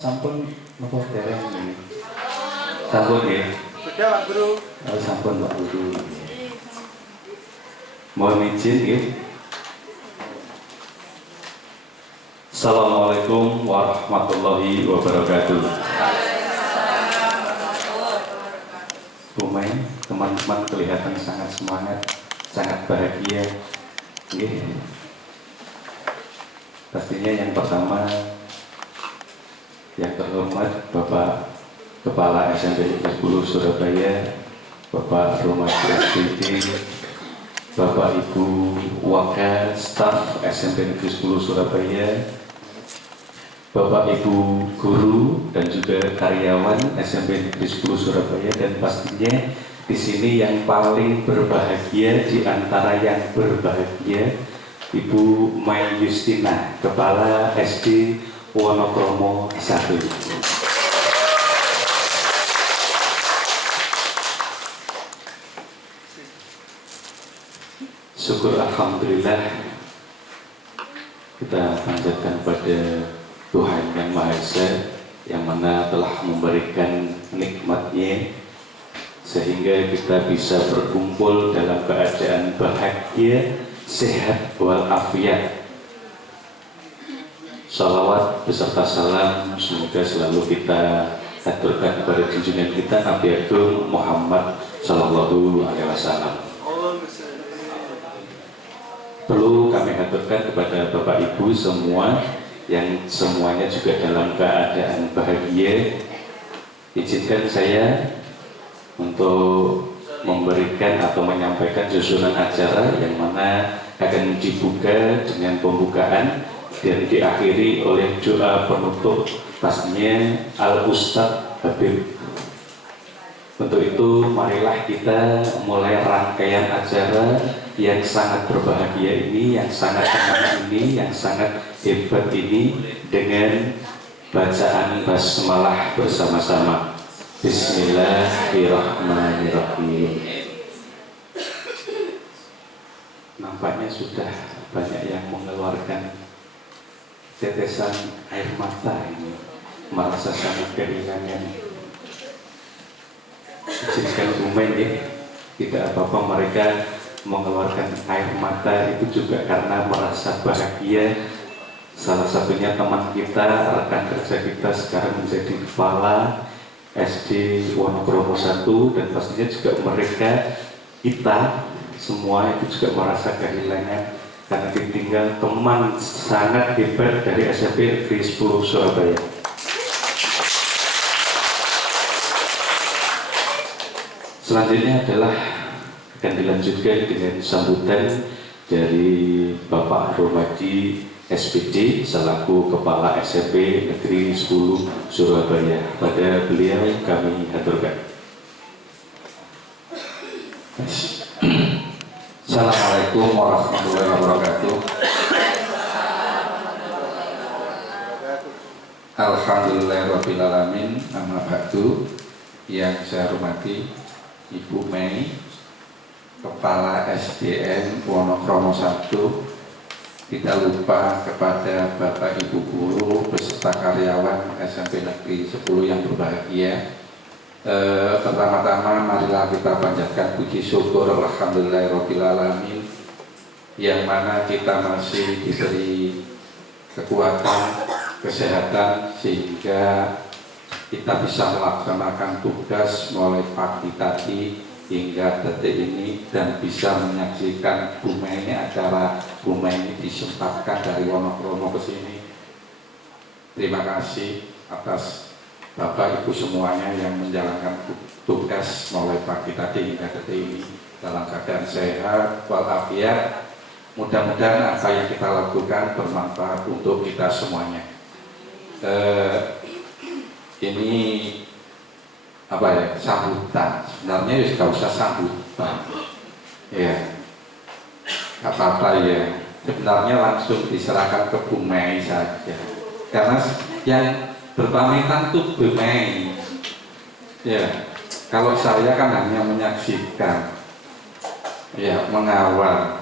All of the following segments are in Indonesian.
Sampun napa dereng nggih? Sampun nggih. Sudah Pak Guru. Oh, sampun Pak Guru. Mohon izin nggih. Assalamualaikum warahmatullahi wabarakatuh. Pemain, teman-teman kelihatan sangat semangat, sangat bahagia. Nggih. Pastinya yang pertama, yang terhormat Bapak Kepala SMP Negeri 10 Surabaya, Bapak Romadi SPT, Bapak Ibu Wakil Staf SMP Negeri 10 Surabaya, Bapak Ibu Guru dan juga karyawan SMP Negeri 10 Surabaya, dan pastinya di sini yang paling berbahagia di antara yang berbahagia, Ibu Mai Justina, Kepala SD Wonokromo 1. Syukur alhamdulillah kita panjatkan pada Tuhan Yang Maha Esa yang mana telah memberikan nikmatnya sehingga kita bisa berkumpul dalam keadaan bahagia, sehat walafiat. Salawat beserta salam semoga selalu kita aturkan kepada junjungan kita Nabi Agung Muhammad Sallallahu Alaihi Wasallam. Perlu kami aturkan kepada Bapak Ibu semua yang semuanya juga dalam keadaan bahagia. Izinkan saya untuk memberikan atau menyampaikan susunan acara yang mana akan dibuka dengan pembukaan dan diakhiri oleh doa penutup pastinya Al-Ustadz Habib. Untuk itu marilah kita mulai rangkaian acara yang sangat berbahagia ini, yang sangat tenang ini, yang sangat hebat ini dengan bacaan basmalah bersama-sama. Bismillahirrahmanirrahim. Nampaknya sudah banyak yang mengeluarkan tetesan air mata ini, merasa sangat kehilangan. Izinkan Umen ya, tidak apa-apa mereka mengeluarkan air mata itu juga karena merasa bahagia. Salah satunya teman kita, rekan kerja kita sekarang menjadi kepala SD Wonokromo 1, dan pastinya juga mereka, kita semua itu juga merasa kehilangan karena ditinggal teman sangat hebat dari SMP Negeri 10 Surabaya. Selanjutnya adalah akan dilanjutkan dengan sambutan dari Bapak Romadi SPD selaku Kepala SMP Negeri 10 Surabaya. Pada beliau kami haturkan. Assalamualaikum warahmatullahi wabarakatuh. Alhamdulillahirabbil alamin. Amma ba'du. Yang saya hormati Ibu Mei, Kepala SDN Wonokromo 1. Tidak lupa kepada Bapak Ibu Guru beserta karyawan SMP Negeri 10 yang berbahagia. Pertama-tama marilah kita panjatkan puji syukur alhamdulillahirabbil alamin, yang mana kita masih diberi kekuatan, kesehatan sehingga kita bisa melaksanakan tugas mulai pagi tadi hingga detik ini dan bisa menyaksikan Bumai ini, acara Bumai ini disempatkan dari Wonokromo ke sini. Terima kasih atas Bapak Ibu semuanya yang menjalankan tugas mulai pagi tadi hingga detik ini dalam keadaan sehat walafiat. Mudah-mudahan apa yang kita lakukan bermanfaat untuk kita semuanya. Ini apa ya, sambutan. Sebenarnya ya tidak usah sambutan. Ya, nggak apa-apa ya. Sebenarnya langsung diserahkan ke Bu Mei saja. Karena yang berpamitan tuh Bu Mei. Ya, kalau saya kan hanya menyaksikan, ya, mengawal.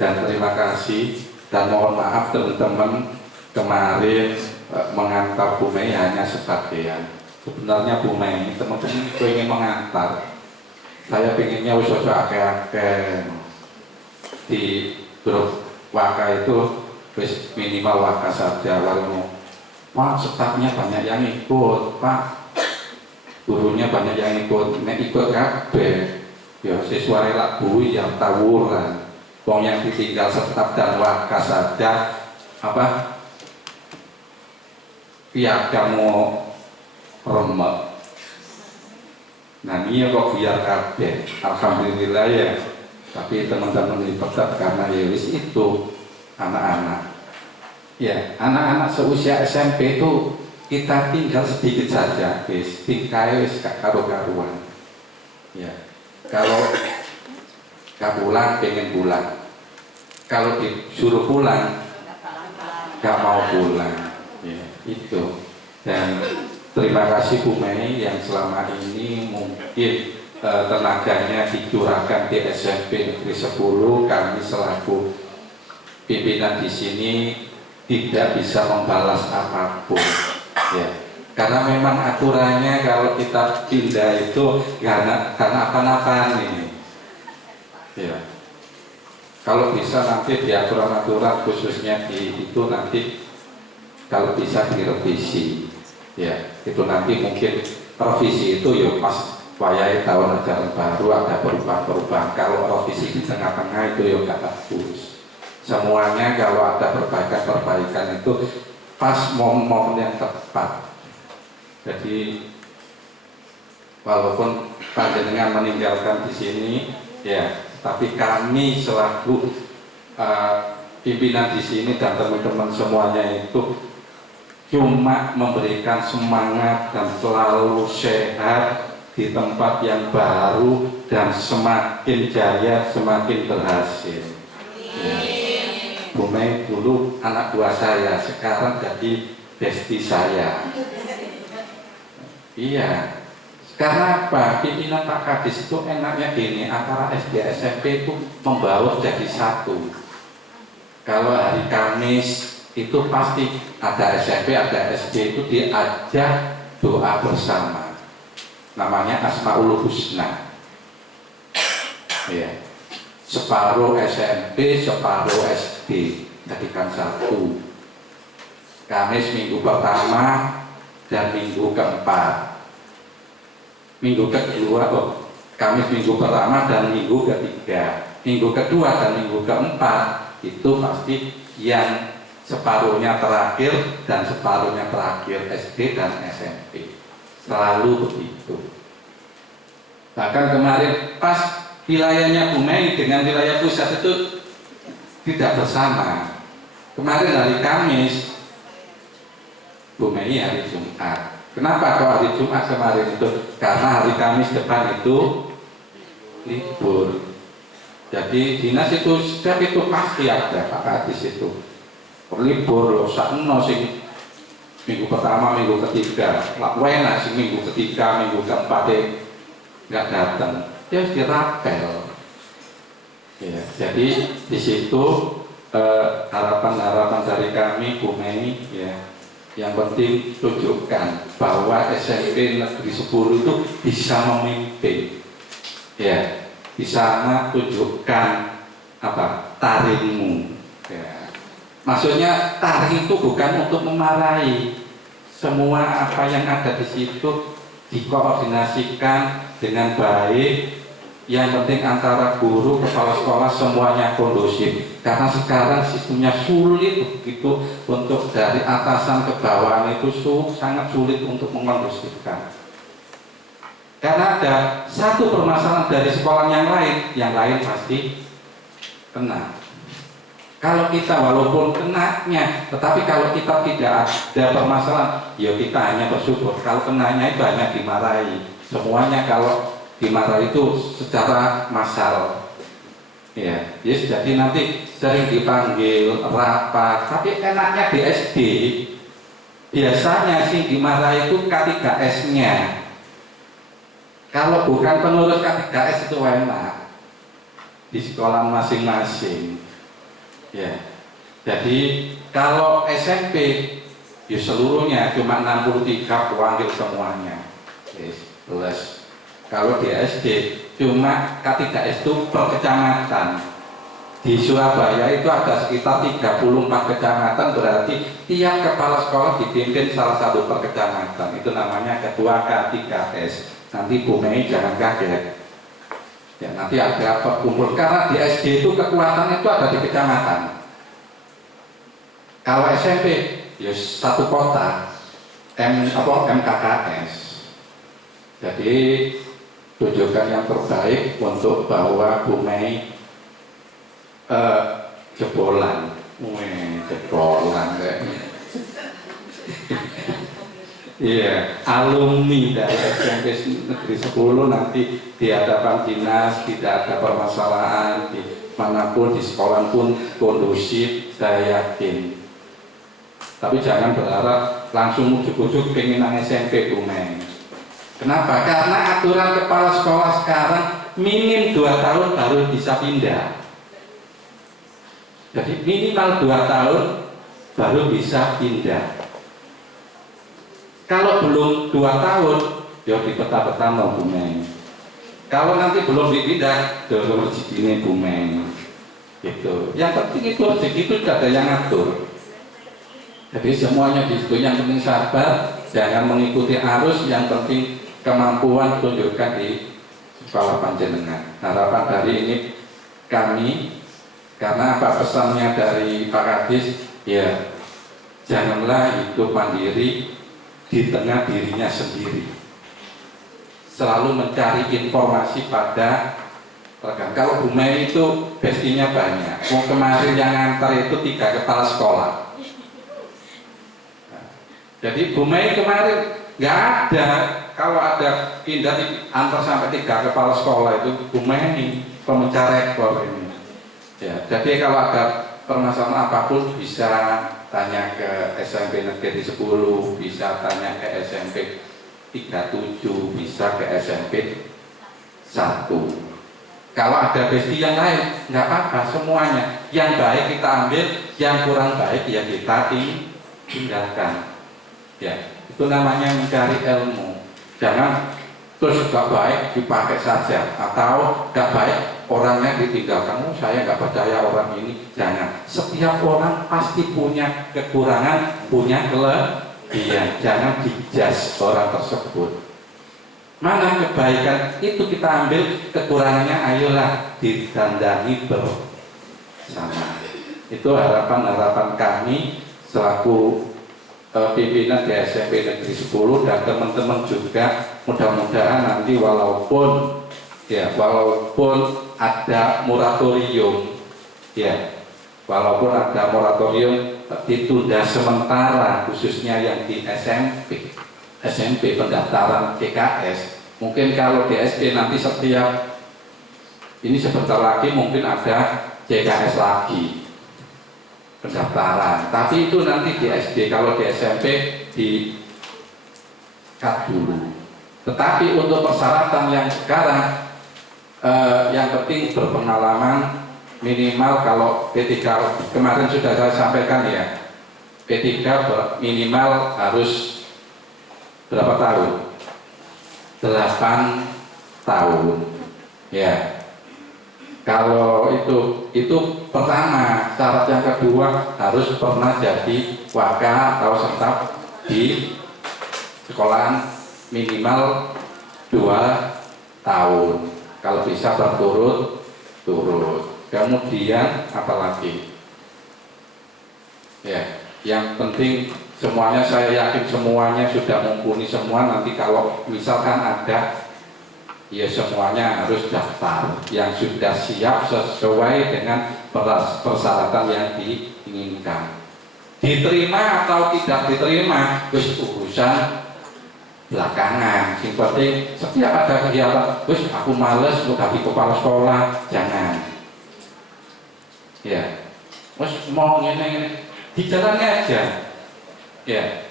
Dan terima kasih dan mohon maaf teman-teman kemarin mengantar Bu Mei hanya sebagian. Sebenarnya Bu Mei, teman-teman pengen mengantar. Saya pengennya usus akeh-akeh di grup waka itu wis minimal waka saja. Lalu Pak, stafnya banyak yang ikut, Pak, gurunya banyak yang ikut, nek ikut kabeh ya siswa relak bui yang tawuran. Wong yang ditinggal staf dan waka saja apa kamu remek. Nah ini kok biar kabeh, alhamdulillah ya. Tapi teman-teman dipecat karena ya wis itu anak-anak. Ya, anak-anak seusia SMP itu kita tinggal sedikit saja, wis tingkai wis karu-karuan. Ya, kalau gak pulang pengen pulang, kalau disuruh pulang gak mau pulang. Ya, itu. Dan terima kasih Bu Mei yang selama ini mungkin tenaganya dicurahkan di SMP Negeri 10. Kami selaku pimpinan di sini tidak bisa membalas apapun, ya. Karena memang aturannya kalau kita pindah itu karena apa-apa nih, ya. Kalau bisa nanti di aturan-aturan khususnya di itu nanti kalau bisa direvisi, ya. Itu nanti mungkin revisi itu ya pas wayai tahun ajaran baru ada perubahan-perubahan. Kalau revisi di tengah-tengah itu ya nggak bagus. Semuanya kalau ada perbaikan-perbaikan itu pas momen-momen yang tepat. Jadi walaupun panjenengan meninggalkan di sini, ya, tapi kami selaku pimpinan di sini dan teman-teman semuanya itu cuma memberikan semangat dan selalu sehat di tempat yang baru dan semakin jaya, semakin berhasil. Ya. Bu Mei dulu anak buah saya, sekarang jadi bestie saya. Iya, karena apa? Pimpinan Pak Kadis itu enaknya gini, antara SD SMP itu membaur jadi satu. Kalau hari Kamis itu pasti ada SMP, ada SD itu diajak doa bersama. Namanya Asmaul Husna. Ya. Separuh SMP, separuh SD, jadikan satu. Kamis minggu pertama dan minggu keempat. Minggu kedua, Kamis minggu pertama dan minggu ketiga. Minggu kedua dan minggu keempat itu pasti yang separuhnya terakhir dan separuhnya terakhir SD dan SMP. Selalu begitu. Bahkan kemarin pas wilayahnya Bu Mei dengan wilayah pusat itu tidak bersama. Kemarin hari Kamis, Bu Mei hari Jumat. Kenapa kalau hari Jumat kemarin itu? Karena hari Kamis depan itu libur. Jadi dinas itu setiap itu pasti ada Pak Kadis itu. Libur loh, sakno sing minggu pertama, minggu ketiga, lakwena sing minggu ketiga, minggu keempat nggak datang. Ya dirapel. Ya, jadi di situ harapan-harapan dari kami Bu Mei, ya, yang penting tunjukkan bahwa SMP Negeri 10 itu bisa memimpin. Ya, di sana tunjukkan apa? Taringmu. Ya. Maksudnya taring itu bukan untuk memarahi. Semua apa yang ada di situ dikoordinasikan dengan baik. Yang penting antara guru, kepala sekolah semuanya kondusif. Karena sekarang sistemnya sulit begitu untuk dari atasan ke bawahan itu sangat sulit untuk mengondusifkan. Karena ada satu permasalahan dari sekolah yang lain pasti kena. Kalau kita walaupun kenanya, tetapi kalau kita tidak ada permasalahan, ya kita hanya bersyukur. Kalau kenanya itu hanya dimarahi. Semuanya kalau dimarahi itu secara massal. Ya, yes, jadi nanti sering dipanggil rapat. Tapi enaknya di SD biasanya sih dimarahi itu K3S-nya. Kalau bukan pengurus K3S itu enak di sekolah masing-masing. Ya, jadi kalau SMP Ya seluruhnya cuma 63 wakil semuanya. Plus. Kalau di SD cuma K3S itu per kecamatan. Di Surabaya itu ada sekitar 34 kecamatan, berarti tiap kepala sekolah dipimpin salah satu per kecamatan. Itu namanya ketua K3S. Nanti Bu Mei jangan kaget. Ya, nanti ada perkumpul karena di SD itu kekuatannya itu ada di kecamatan. Kalau SMP ya satu kota MKKS. Jadi tunjukkan yang terbaik untuk bahwa Bu Mei jebolan, jebolan kayaknya. Iya, alumni dari SMP Negeri 10 nanti di hadapan dinas tidak ada permasalahan, di manapun di sekolah pun kondusif, saya yakin. Tapi jangan berharap langsung ujuk-ujuk pengen nang SMP Bu Mei. Kenapa? Karena aturan kepala sekolah sekarang minim 2 tahun baru bisa pindah. Jadi minimal 2 tahun baru bisa pindah. Kalau belum 2 tahun, ya di peta-peta Bu Mei. Kalau nanti belum dipindah, dulu rezekinya Bu Mei. Gitu. Yang penting itu rezeki itu tidak ada yang ngatur. Jadi semuanya di situ, yang penting sabar, jangan mengikuti arus, yang penting kemampuan tunjukkan di kepala panjenengan. Harapan dari ini kami, karena apa pesannya dari Pak Kadis, ya janganlah hidup mandiri di tengah dirinya sendiri. Selalu mencari informasi pada rekan. Kalau Bu Mei itu bestinya banyak. Kemarin yang ngantar itu 3 kepala sekolah. Jadi Bu Mei kemarin nggak ada. Kalau ada pindah antar sampai 3 kepala sekolah itu Bu Mei pemecah rekor ini. Ya, jadi kalau ada permasalahan apapun bisa tanya ke SMP Negeri 10, bisa tanya ke SMP 37, bisa ke SMP 1. Kalau ada besti yang lain, nggak apa-apa semuanya. Yang baik kita ambil, yang kurang baik ya kita tinggalkan. Ya, itu namanya mencari ilmu. Jangan terus gak baik dipakai saja, atau gak baik orangnya ditinggalkan. Saya nggak percaya orang ini. Jangan. Setiap orang pasti punya kekurangan, punya kelebihan. Jangan dijudge orang tersebut. Mana kebaikan itu kita ambil, kekurangannya ayolah ditandani bersama. Itu harapan-harapan kami selaku pimpinan di SMP Negeri 10 dan teman-teman juga. Mudah-mudahan nanti walaupun ada moratorium, ya walaupun ada moratorium ditunda sementara, khususnya yang di SMP pendaftaran CKS. Mungkin kalau di SD nanti setiap ini sebentar lagi mungkin ada CKS lagi pendaftaran, tapi itu nanti di SD. Kalau di SMP di cut dulu. Tetapi untuk persyaratan yang sekarang yang penting berpengalaman minimal. Kalau P3 kemarin sudah saya sampaikan ya, P3 minimal harus berapa tahun? 8 tahun ya. Kalau itu pertama. Syarat yang kedua harus pernah jadi waka atau staf di sekolahan minimal 2 tahun. Kalau bisa berturut-turut. Kemudian apalagi? Ya, yang penting semuanya, saya yakin semuanya sudah mumpuni semua. Nanti kalau misalkan ada, ya semuanya harus daftar yang sudah siap sesuai dengan persyaratan yang diinginkan. Diterima atau tidak diterima terus urusan belakangan. Yang penting setiap ada kegiatan, terus aku males untuk jadi kepala sekolah, jangan. Ya, terus mau ini dijalannya aja. Ya,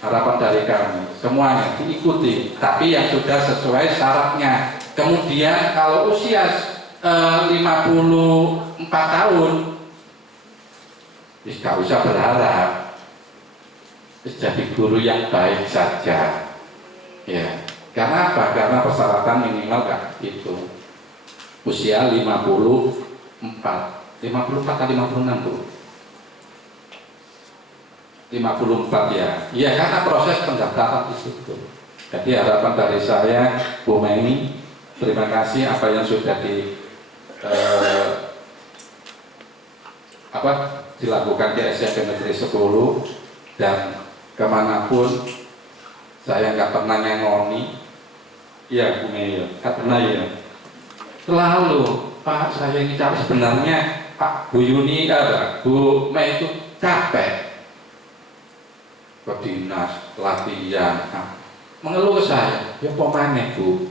harapan dari kami semuanya diikuti, tapi yang sudah sesuai syaratnya. Kemudian kalau usia 54 tahun, tidak usah berharap. jadi guru yang baik saja. Ya, karena apa? Karena persyaratan minimal kan itu usia 54 atau 56 tuh. 54 ya. Iya, karena proses pendaftaran itu. Jadi harapan dari saya, Bu Memi, terima kasih apa yang sudah dilakukan di SMP Negeri 10, dan kemanapun saya nggak pernah ngengoni. Iya, Bu Memi, nggak pernah ya. Selalu, Pak, saya ini capek sebenarnya. Pak, Bu Yuni, Bu Mei itu capek ke dinas, latihan, mengeluh ke saya, ya pemane Bu,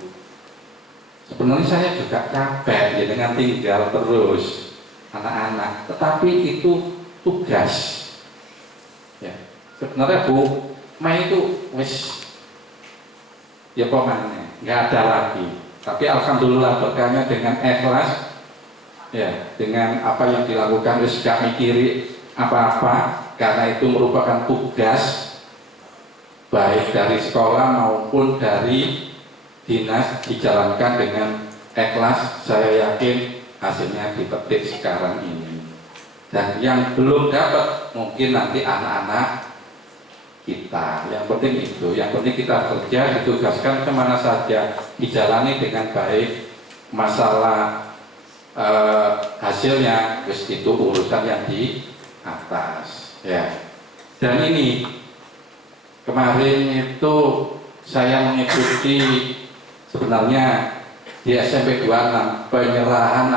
sebenarnya saya juga capek ya dengan tinggal terus anak-anak, tetapi itu tugas ya. Sebenarnya Bu Mei itu wis ya pemane, nggak ada lagi, tapi alhamdulillah berkahnya dengan ikhlas ya, dengan apa yang dilakukan wis gak mikiri apa-apa, karena itu merupakan tugas baik dari sekolah maupun dari dinas, dijalankan dengan ikhlas. Saya yakin hasilnya dipetik sekarang ini. Dan yang belum dapat mungkin nanti anak-anak kita. Yang penting itu, yang penting kita kerja, ditugaskan kemana saja, dijalani dengan baik. Masalah hasilnya itu urusan yang di atas ya. Dan ini kemarin itu saya mengikuti sebenarnya di SMP 26 penyerahan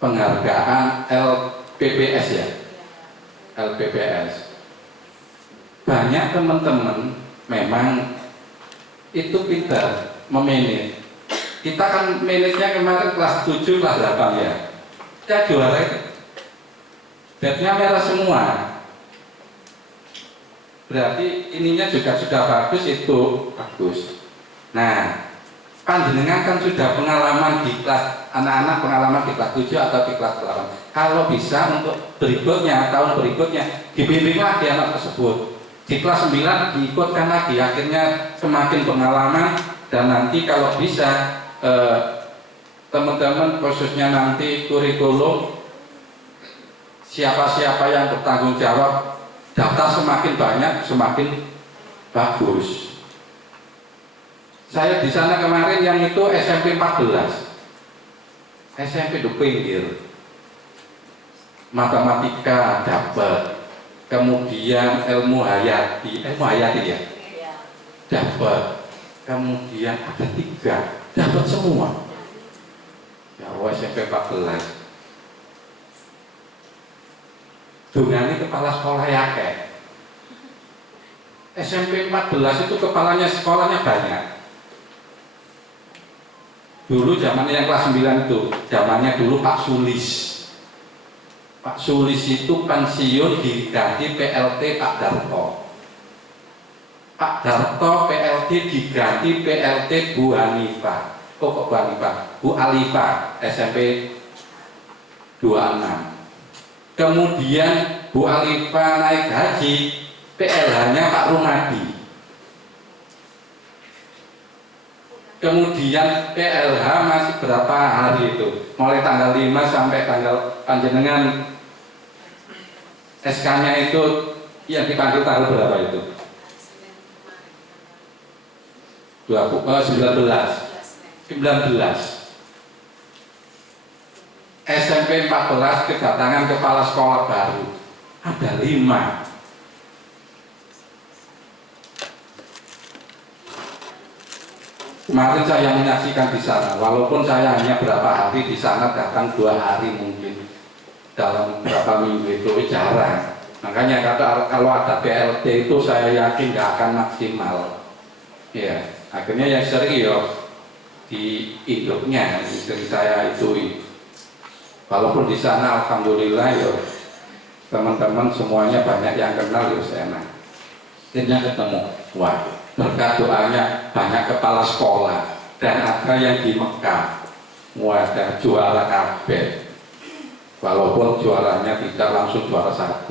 penghargaan LPPS ya, LPPS. Banyak teman-teman memang itu pintar memanage. Kita kan manage-nya kemarin kelas 7, kelas 8 ya. Kita juara itu. Bednya merah semua. Berarti ininya juga sudah bagus, itu bagus. Nah, panjenengan kan sudah pengalaman di kelas, anak-anak pengalaman di kelas 7 atau di kelas 8. Kalau bisa untuk berikutnya, tahun berikutnya dibimbing lagi anak tersebut. Di kelas 9 diikutkan lagi, akhirnya semakin pengalaman. Dan nanti kalau bisa teman-teman khususnya nanti kurikulum, siapa-siapa yang bertanggung jawab, daftar semakin banyak semakin bagus. Saya di sana kemarin yang itu SMP 14, SMP di pinggir, matematika dapat, kemudian ilmu hayati ya dapat, kemudian ada 3 dapat semua. Ya SMP 14. Dungani kepala sekolah ya kayak SMP 14 itu kepalanya sekolahnya banyak. Dulu zamannya yang kelas 9 itu, zamannya dulu Pak Sulis. Pak Sulis itu pensiun diganti PLT Pak Darto. Pak Darto PLT diganti PLT Bu Hanifah. Kok Bu Hanifah? Bu Alifah SMP 26. Kemudian Bu Alifah naik haji, PLH-nya Pak Rumadi. Kemudian PLH masih berapa hari itu? Mulai tanggal 5 sampai tanggal panjenengan SK-nya itu yang dipanggil tanggal berapa itu? 19. SMP 14 kedatangan kepala sekolah baru. Ada 5. Kemarin saya menyaksikan di sana, walaupun saya hanya berapa hari di sana, datang 2 hari mungkin dalam berapa minggu itu jarang. Makanya kata kalau ada PLT itu saya yakin nggak akan maksimal. Ya, akhirnya yang sering di induknya istri saya itu. Walaupun di sana alhamdulillah teman-teman semuanya banyak yang kenal enak. Akhirnya ketemu, wah berkat doanya banyak kepala sekolah dan ada yang di Mekah, ada juara kabeh. Walaupun juaranya tidak langsung juara 1,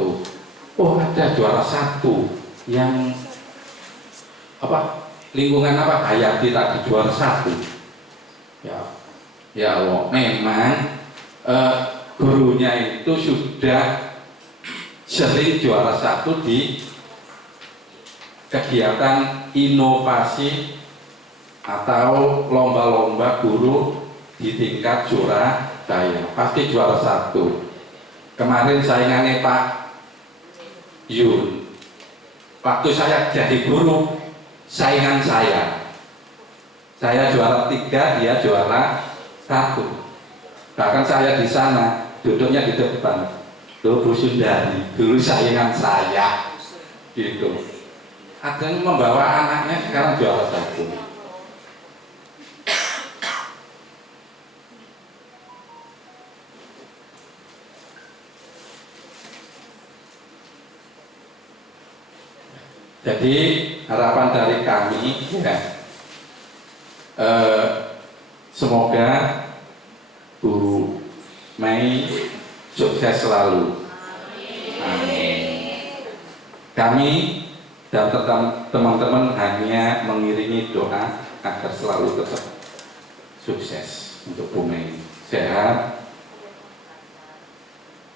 oh ada juara satu yang apa lingkungan apa Hayati tadi juara satu. Ya Allah, memang gurunya itu sudah sering juara satu di kegiatan inovasi atau lomba-lomba guru di tingkat Surabaya, pasti juara satu. Kemarin saingannya Pak Yun, waktu saya jadi guru, saingan saya juara 3, dia juara 1. Bahkan saya di sana duduknya di depan. Loh, Bu Sundari, dulu saingan saya, gitu. Ada yang membawa anaknya sekarang juara 1. Jadi harapan dari kami ya, semoga Bu Mei sukses selalu. Amin. Kami dan teman-teman hanya mengiringi doa agar selalu tetap sukses untuk Bu Mei, sehat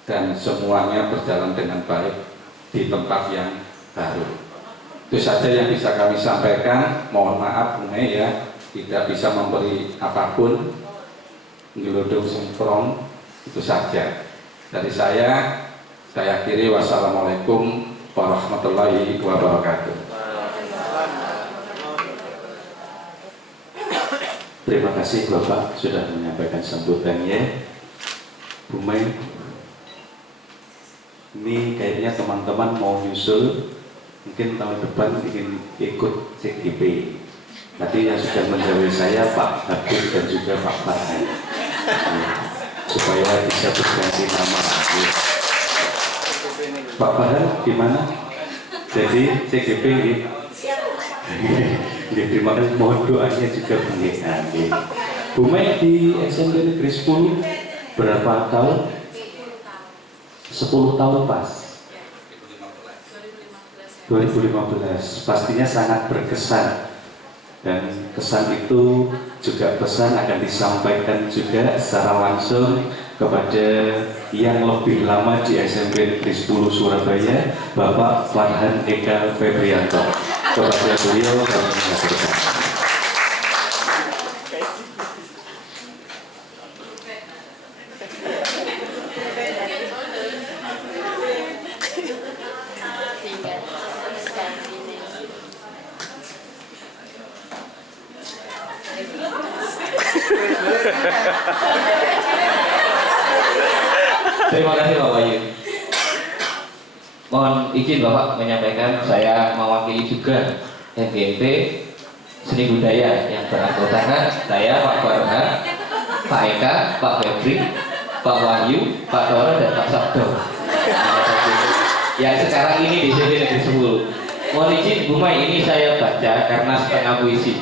dan semuanya berjalan dengan baik di tempat yang baru. Itu saja yang bisa kami sampaikan. Mohon maaf Bu Mei ya, tidak bisa memberi apapun, ngelodong sengkrong. Itu saja dari saya akhiri. Wassalamualaikum warahmatullahi wabarakatuh. Terima kasih Bapak sudah menyampaikan sambutannya. Bu Mei, ini kayaknya teman-teman mau nyusul, mungkin tahun depan ingin ikut CGP. Tadi yang sudah menjawab saya Pak Habib dan juga Pak Farhan, supaya bisa berganti nama. Pak Farhan gimana? Jadi CGP ini. Terima kasih, mohon doanya juga pengikat. Bu Mei di SMP Negeri 10 berapa tahun? 10 tahun pas. 2015. Pastinya sangat berkesan, dan kesan itu juga pesan akan disampaikan juga secara langsung kepada yang lebih lama di SMP Negeri 10 Surabaya, Bapak Farhan Eka Febrianto. Kepada beliau kami menyampaikan. Terima kasih Pak Wahyu. Mohon izin Bapak menyampaikan, saya mewakili juga MGMP Seni Budaya yang beranggotakan saya, Pak Farhan, Pak Eka, Pak Febri, Pak Wahyu, Pak Dora, dan Pak Sabdo yang sekarang ini di SMP Negeri 10. Mohon izin Bu Mei, ini saya baca karena setengah puisi.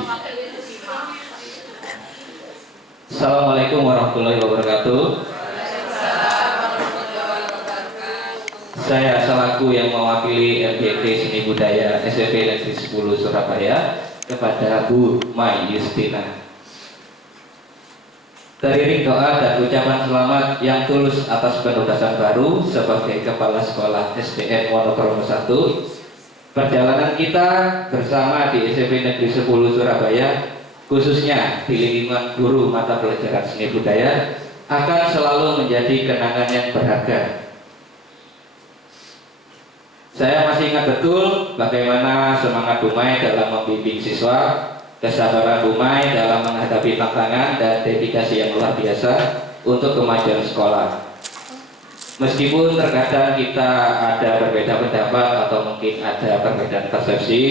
Assalamualaikum warahmatullahi wabarakatuh. Saya selaku yang mewakili MGMP Seni Budaya SMP Negeri 10 Surabaya kepada Bu Mai Yustina. Teriring doa dan ucapan selamat yang tulus atas penugasan baru sebagai Kepala Sekolah SDN Wonokromo 1. Perjalanan kita bersama di SMP Negeri 10 Surabaya, khususnya di lingkungan guru mata pelajaran seni budaya, akan selalu menjadi kenangan yang berharga. Saya masih ingat betul bagaimana semangat Bu Mei dalam membimbing siswa, kesabaran Bu Mei dalam menghadapi tantangan, dan dedikasi yang luar biasa untuk kemajuan sekolah. Meskipun terkadang kita ada berbeda pendapat atau mungkin ada perbedaan persepsi,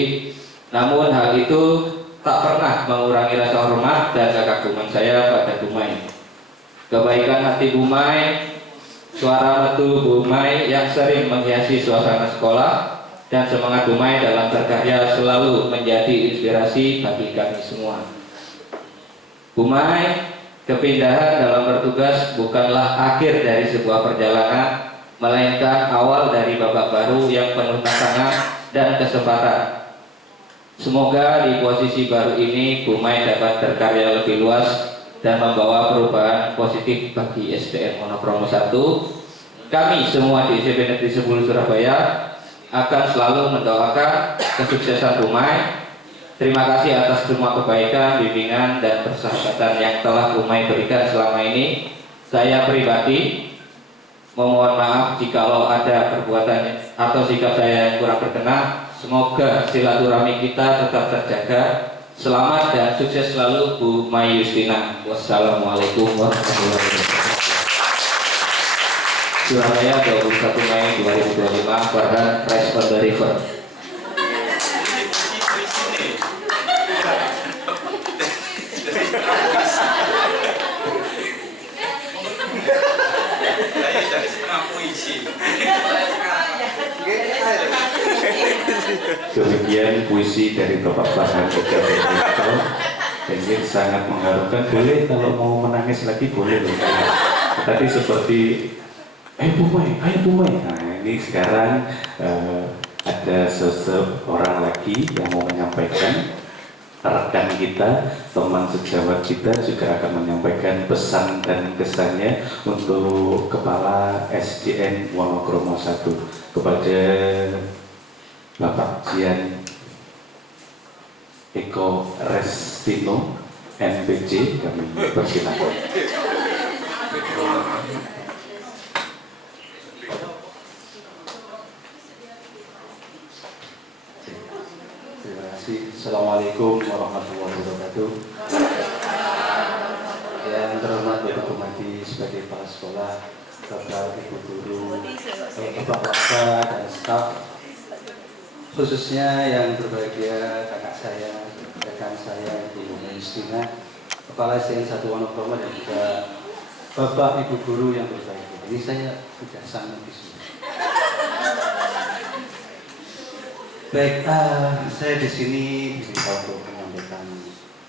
namun hal itu tak pernah mengurangi rasa hormat dan kekaguman saya pada Bu Mei. Kebaikan hati Bu Mei, suara merdu Bu Mei yang sering menghiasi suasana sekolah, dan semangat Bu Mei dalam berkarya selalu menjadi inspirasi bagi kami semua. Bu Mei, kepindahan dalam bertugas bukanlah akhir dari sebuah perjalanan, melainkan awal dari babak baru yang penuh tantangan dan kesempatan. Semoga di posisi baru ini Bumai dapat berkarya lebih luas dan membawa perubahan positif bagi SDN Wonokromo 1. Kami semua di SMP Negeri 10 Surabaya akan selalu mendoakan kesuksesan Bumai. Terima kasih atas semua kebaikan, bimbingan, dan persahabatan yang telah Bumai berikan selama ini. Saya pribadi memohon maaf jikalau ada perbuatan atau sikap saya yang kurang berkenan. Semoga silaturahmi kita tetap terjaga. Selamat dan sukses selalu Bu Mai Yustina. Wassalamualaikum warahmatullahi wabarakatuh. Surabaya 21 Mei 2025. Farhan, Rise on the River. Demikian puisi dari Bapak Farhan Kejaberito. Ini sangat mengharukan. Boleh kalau mau menangis lagi boleh loh. Tadi seperti ayo Bumai. Nah ini sekarang ada seseorang lagi yang mau menyampaikan. Rekan kita, teman sejawat kita juga akan menyampaikan pesan dan kesannya untuk Kepala SDN Wonokromo 1 kepada Bapak Jian Eko Restino NPC. Kami persilakan. Terima kasih. Assalamualaikum warahmatullahi wabarakatuh. Yang terhormat Bapak Bupati sebagai kepala sekolah, Bapak Ibu guru, Bapak Wakil dan staf, khususnya yang berbahagia kakak saya, rekan saya Ibu Yustina, Kepala SDN 1 Wonokromo, dan juga Bapak Ibu guru yang berbahagia. Ini saya sudah sangat di sini. Baik, saya di sini diminta untuk menyampaikan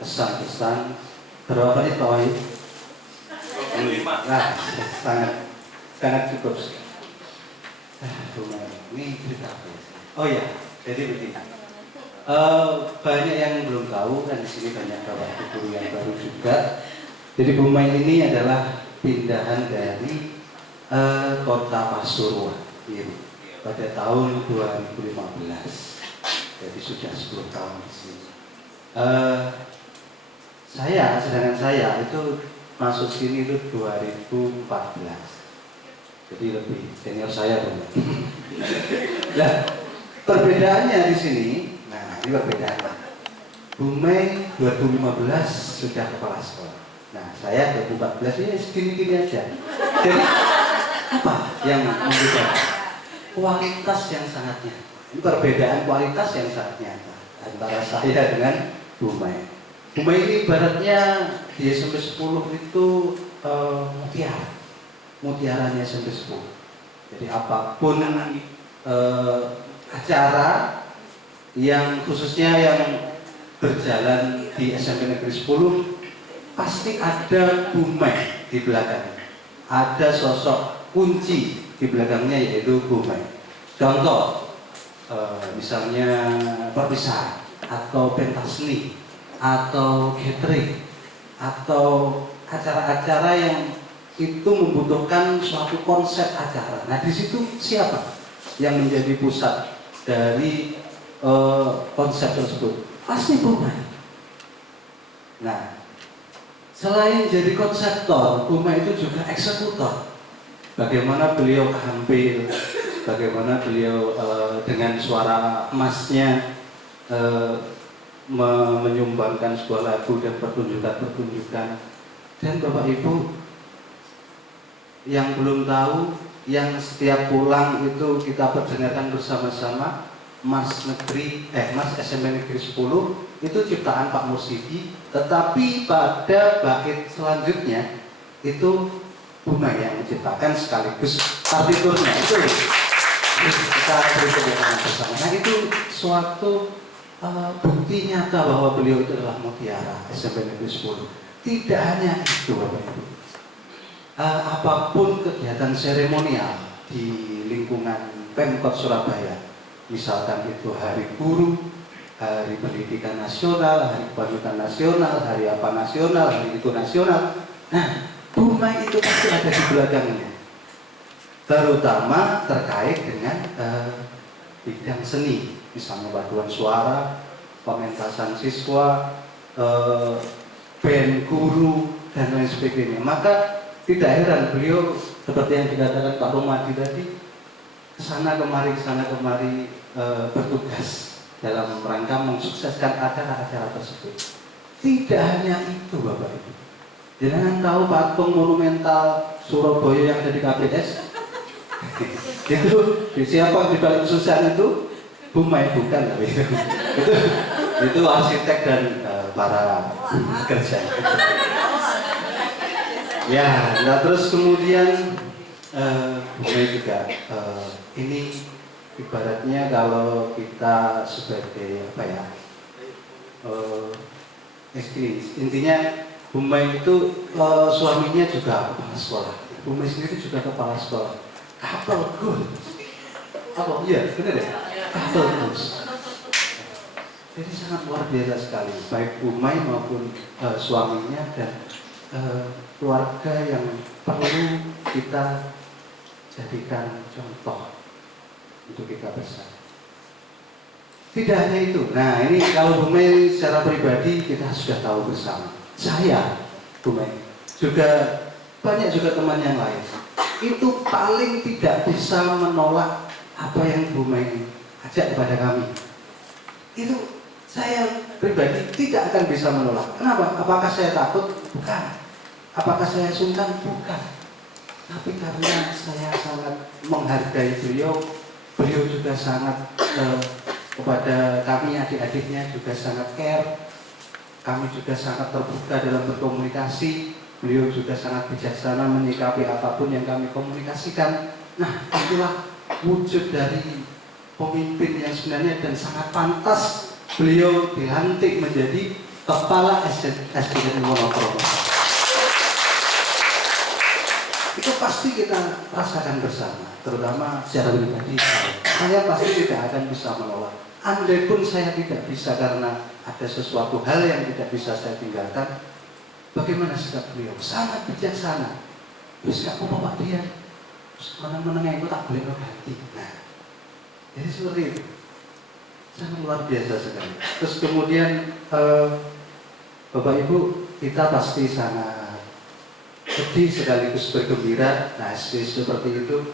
pesan-pesan. Berapa menit Pak Wahyu? 25. Nah, sangat cukup. Ini cerita apa ya? Oh ya, jadi begini. Banyak yang belum tahu, dan di sini banyak bapak ibu guru yang baru juga. Jadi Bumai ini adalah pindahan dari kota Pasuruan pada tahun 2015. Jadi sudah 10 tahun di sini. Sedangkan saya itu masuk sini itu 2014. Jadi lebih senior saya dong. Nah, perbedaannya di sini, nah ini perbedaannya. Bumai 2015 sudah kepala sekolah. Nah, saya 2014 ini segini-gini aja. Jadi apa yang membedakan? Kualitas yang sangat nyata. Ini perbedaan kualitas yang sangat nyata antara saya dengan Bumai. Bumai ini ibaratnya di SMP 10 itu mutiaranya SMP 10. Jadi apapun acara yang khususnya yang berjalan di SMP Negeri 10, pasti ada Bumai di belakangnya. Ada sosok kunci di belakangnya, yaitu Bumai. Contoh, misalnya perpisahan atau pentas seni atau catering atau acara-acara yang itu membutuhkan suatu konsep acara. Nah, di situ siapa yang menjadi pusat dari konsep tersebut? Pasti Bumai. Nah, selain jadi konseptor, Bumai itu juga eksekutor. Bagaimana beliau tampil, bagaimana beliau dengan suara emasnya menyumbangkan sebuah lagu dan pertunjukan-pertunjukan. Dan Bapak Ibu yang belum tahu, yang setiap pulang itu kita perdengarkan bersama-sama, Mas SMP Negeri 10 itu ciptaan Pak Mursidi, tetapi pada bait selanjutnya itu Bumai yang menciptakan sekaligus partiturnya. Itu kita beri tepuk tangan bersama. Nah, itu suatu bukti nyata bahwa beliau itu adalah mutiara SMP Negeri 10. Tidak hanya itu Bapak Ibu, apapun kegiatan seremonial di lingkungan Pemkot Surabaya, misalkan itu Hari Guru, Hari Pendidikan Nasional, Hari Kebangkitan Nasional, Hari apa nasional, Hari itu nasional. Nah, Bumai itu pasti ada di belakangnya, terutama terkait dengan bidang seni, misalnya paduan suara, pementasan siswa, band guru, dan lain sebagainya. Maka tidak heran beliau seperti yang dikatakan Pak Romadi tadi, kesana kemari bertugas dalam rangka mensukseskan acara-acara tersebut. Tidak hanya itu Bapak Ibu, jangan tahu patung monumental Surabaya yang ada di KPS itu siapa di balik susah itu? Bumai, bukan tapi itu arsitek dan para pekerja. Ya, nah terus kemudian Bumai juga ini ibaratnya kalau kita sebagai apa ya, intinya Bumai itu suaminya juga kepala sekolah, Bumai sendiri juga kepala sekolah, kapal gold, apa iya benar ya, kapal gold. Jadi sangat luar biasa sekali, baik Bumai maupun suaminya dan keluarga yang perlu kita jadikan contoh untuk kita bersama. Tidak hanya itu. Nah ini kalau Bumai secara pribadi kita sudah tahu bersama. Saya, Bumai, juga banyak juga teman yang lain. Itu paling tidak bisa menolak apa yang Bumai ajak kepada kami. Itu saya pribadi tidak akan bisa menolak. Kenapa? Apakah saya takut? Bukan. Apakah saya sungkan? Bukan. Tapi karena saya sangat menghargai beliau, beliau juga sangat kepada kami adik-adiknya juga sangat care. Kami juga sangat terbuka dalam berkomunikasi. Beliau juga sangat bijaksana menyikapi apapun yang kami komunikasikan. Nah, itulah wujud dari pemimpin yang sebenarnya dan sangat pantas beliau dilantik menjadi Kepala SDN Wonokromo. Itu pasti kita rasakan bersama, terutama secara pribadi saya pasti tidak akan bisa menolak. Andai pun saya tidak bisa karena ada sesuatu hal yang tidak bisa saya tinggalkan, bagaimana sikap beliau? Sangat bijaksana. Terus gak apa Pak dia, menang-menangnya itu tak boleh ganti. Nah, jadi seperti itu. Sangat luar biasa sekali. Terus kemudian Bapak Ibu, kita pasti sangat sedih sekaligus bergembira. Nah, seperti itu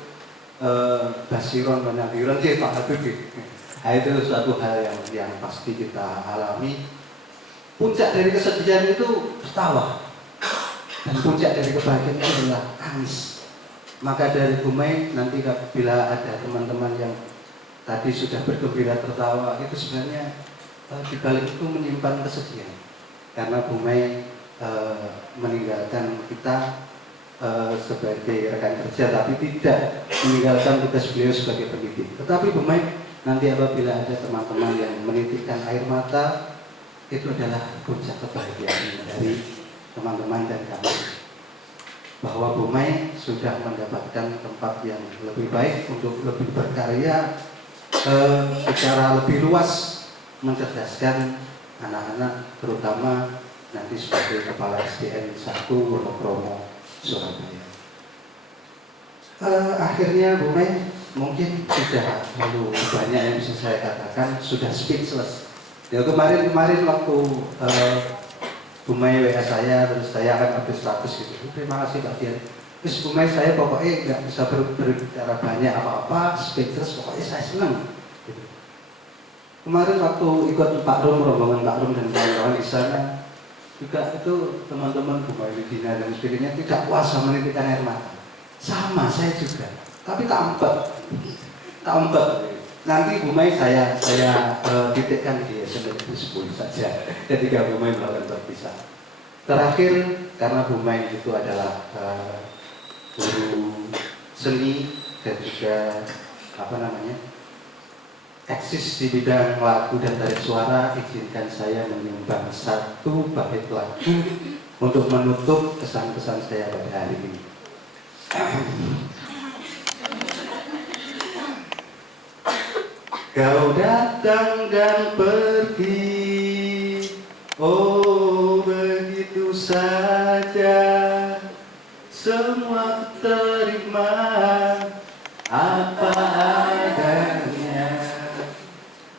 Basiron dan Nabiron Pak Habibie. Nah, itu suatu hal yang pasti kita alami. Puncak dari kesedihan itu tertawa, dan puncak dari kebahagiaan itu adalah tangis. Maka dari Bumai nanti bila ada teman-teman yang tadi sudah bergembira tertawa, itu sebenarnya di balik itu menyimpan kesedihan. Karena Bumai meninggalkan kita sebagai rekan kerja, tapi tidak meninggalkan tugas beliau sebagai pendidik. Tetapi Bumai nanti apabila ada teman-teman yang menitikkan air mata, itu adalah puncak kebahagiaan dari teman-teman dan kami, bahwa Bumai sudah mendapatkan tempat yang lebih baik untuk lebih berkarya secara lebih luas, mencerdaskan anak-anak, terutama nanti sebagai Kepala SDN 1 Wonokromo Surabaya. Akhirnya Bumai mungkin tidak terlalu banyak yang bisa saya katakan, sudah speechless. Ya kemarin waktu Bumai WA saya, terus saya akan update status gitu. Terima kasih Pak Dian. Terus Bumai saya pokoknya nggak bisa berbicara banyak apa-apa, speechless, pokoknya saya senang. Gitu. Kemarin waktu ikut Pak Rum, rombongan Pak Rum dan kawan-kawan di sana, juga itu teman-teman Bumai Widina dan sebagainya tidak kuasa menitikkan air mata. Sama saya juga, tapi tak empet. Nanti Bumai saya titikkan di SMP 10 saja ketika Bumai melakukan terpisah. Terakhir, karena Bumai itu adalah guru seni dan juga eksis di bidang lagu dan tarik suara, izinkan saya menyumbang satu bait lagu untuk menutup kesan-kesan saya pada hari ini. Kau datang dan pergi, oh begitu saja. Semua terima apa adanya.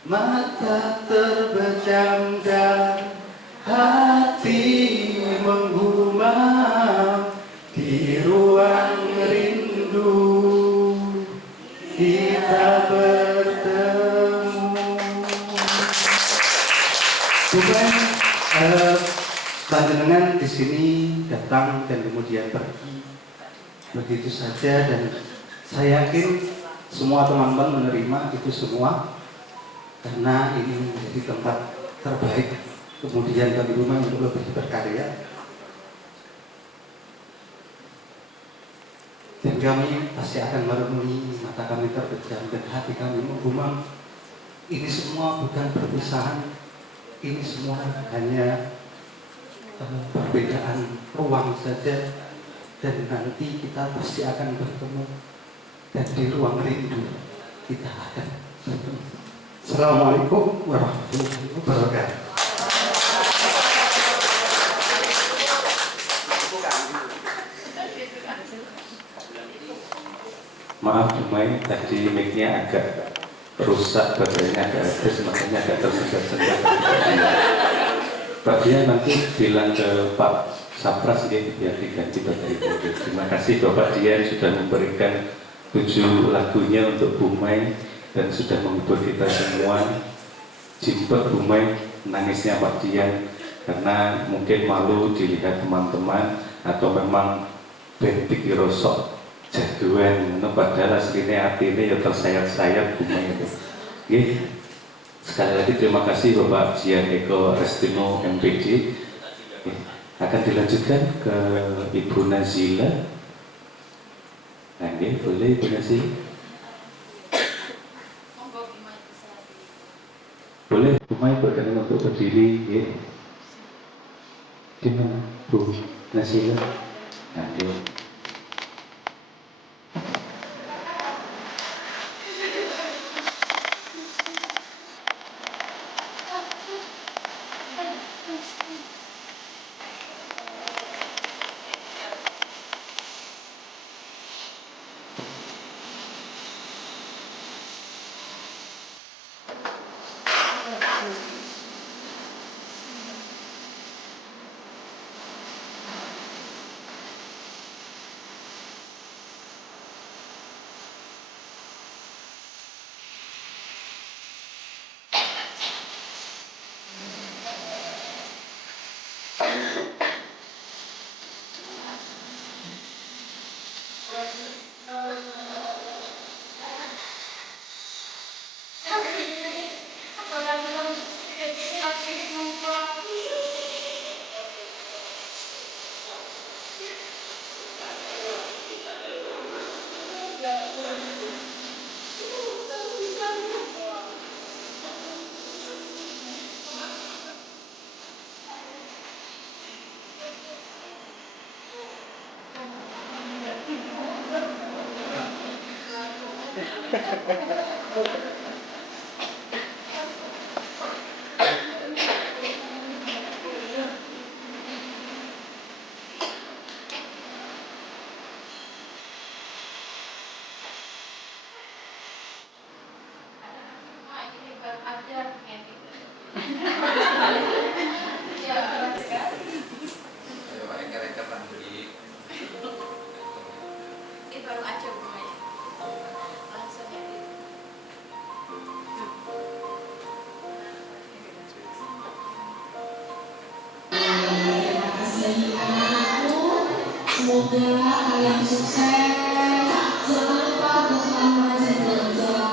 Mata terpejam dan hati menggumam di ruang rindu. Kita bertemu. Bukan panjenengan di sini datang dan kemudian pergi begitu saja, dan saya yakin semua teman-teman menerima itu semua karena ini menjadi tempat terbaik kemudian bagi rumah untuk lebih berkarya. Dan kami pasti akan merenungi, mata kami terpejam dan hati kami menggumam. Ini semua bukan perpisahan, ini semua hanya perbedaan ruang saja. Dan nanti kita pasti akan bertemu, dan di ruang rindu kita akan bertemu. Assalamualaikum warahmatullahi wabarakatuh. Maaf Dumai, tadi mic-nya agak rusak, baterainya agak habis, makanya agak tersendat-sendat. Pak Dian nanti bilang ke Pak Sapras biar diganti baterai. Terima kasih Bapak Dian sudah memberikan 7 lagunya untuk Dumai dan sudah menghibur kita semua. Jimpet Dumai, nangisnya Pak Dian karena mungkin malu dilihat teman-teman atau memang bentik rosok jagoan, padahal aslinya hatinya ya tersayat-sayat Dumai itu. Oke. Sekali lagi terima kasih Bapak Jian Eko Restino MPD. Akan dilanjutkan ke Ibu Nazila. Oke, boleh Ibu Nazila. Boleh Dumai berkenan untuk berdiri. Ya. Gimana Bu Nazila? Ayo. Semoga kalian sukses. Jangan lupa untuk selalu rajin belajar.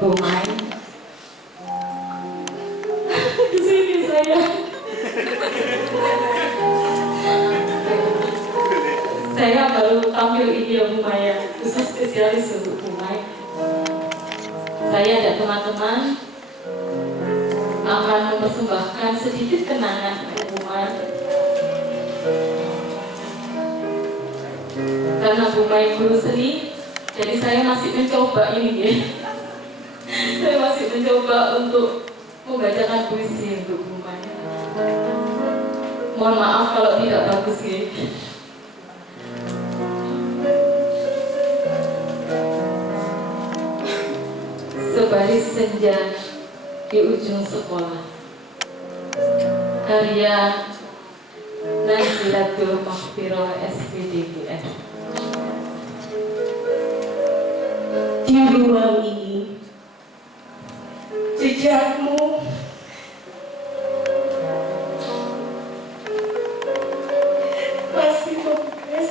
Rumai. Di sini saya. Saya baru tampil ini ya Bu Maya, khusus spesialis untuk Rumai. Saya dan teman-teman akan mempersembahkan sedikit kenangan untuk Rumai. Karena Rumai guru seni, jadi saya masih mencoba ini ya. Saya masih mencoba untuk membacakan puisi untuk Rumai. Mohon maaf kalau tidak bagus ya. Sebaris senja di ujung sekolah, karya Nazilatul Maghfirah SPDGN. Di ruang ini, jejakmu masih membekas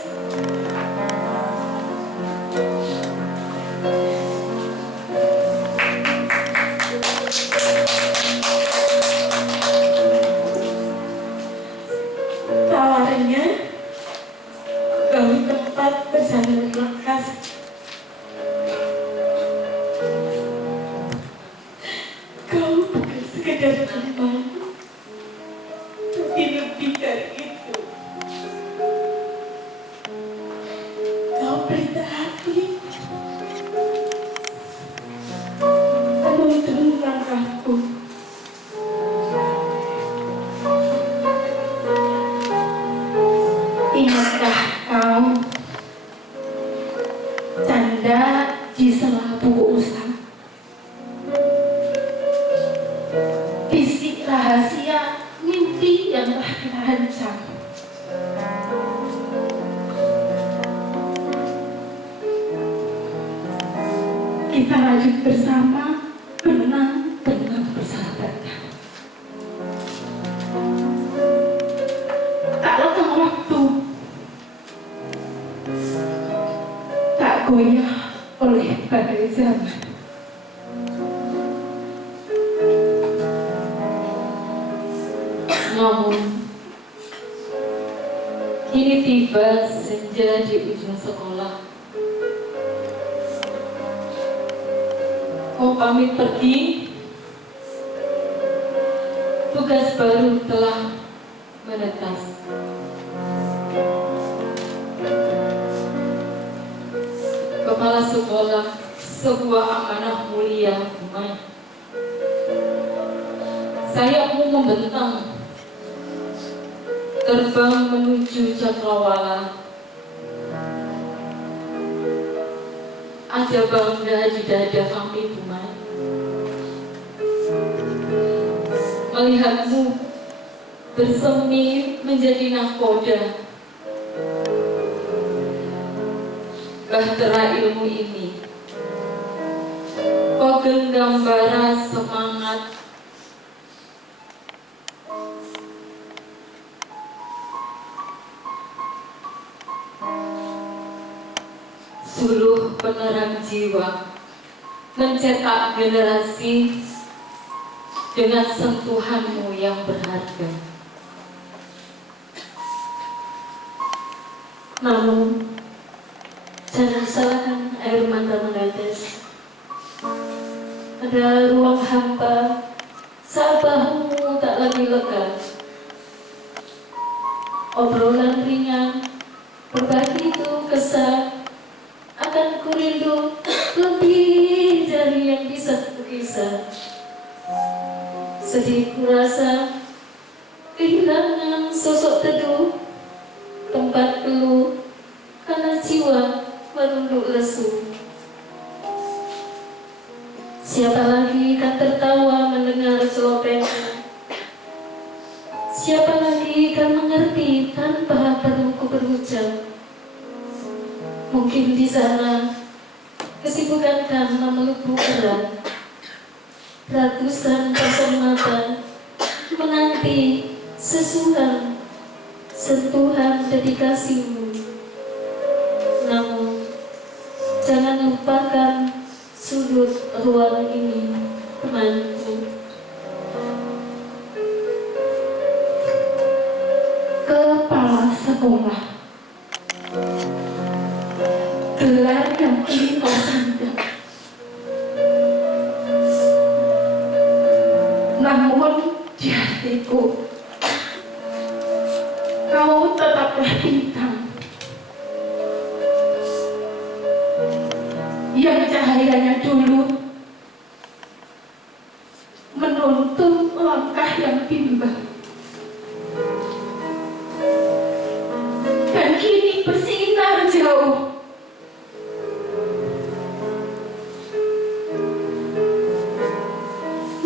sekedar teman, tapi lebih dari itu. Kau berhati menuntun langkahku. Ingatkah kau tanda di sela buku usah, bisik rahasia mimpi yang telah dirancang. Kita lanjut bersama, benar-benar bersahabatkan. Tak lekang waktu, tak goyah oleh badai zaman. Namun, kini tiba senja di ujung sekolah. Kau pamit pergi, tugas baru telah menetas. Kepala sekolah, sebuah amanah mulia, Umay. Sayapmu membentang, terbang menuju cakrawala. Ada bangga di dada kami, Umay, melihatmu bersemi menjadi nahkoda. Bahtera ilmu ini, kau genggam bara semangat. Suluh penerang jiwa, mencetak generasi dengan sentuhanmu yang berharga. Namun, jangan salahkan air mata menetes. Ada ruang hampa saat bahumu tak lagi lega. Obrolan ringan, berbagi keluh kesah, akan kurindu lebih dari yang bisa kukisah. Sedih kurasa kehilangan sosok teduh, tempat keluh karena jiwa menunduk lesu. Siapa lagi kan tertawa mendengar celotehan? Siapa lagi kan mengerti tanpa perlu ku berucap? Mungkin di sana kesibukan karena meluput erat. Ratusan pasang mata menanti sesuatu sentuhan dedikasimu. Namun jangan lupakan sudut ruang ini, temanku. Kepala sekolah, gelar yang kini kau sandang. Namun di hatiku, kau tetaplah bintang yang cahayanya dulu menuntun langkah yang bimbang, dan kini bersinar jauh.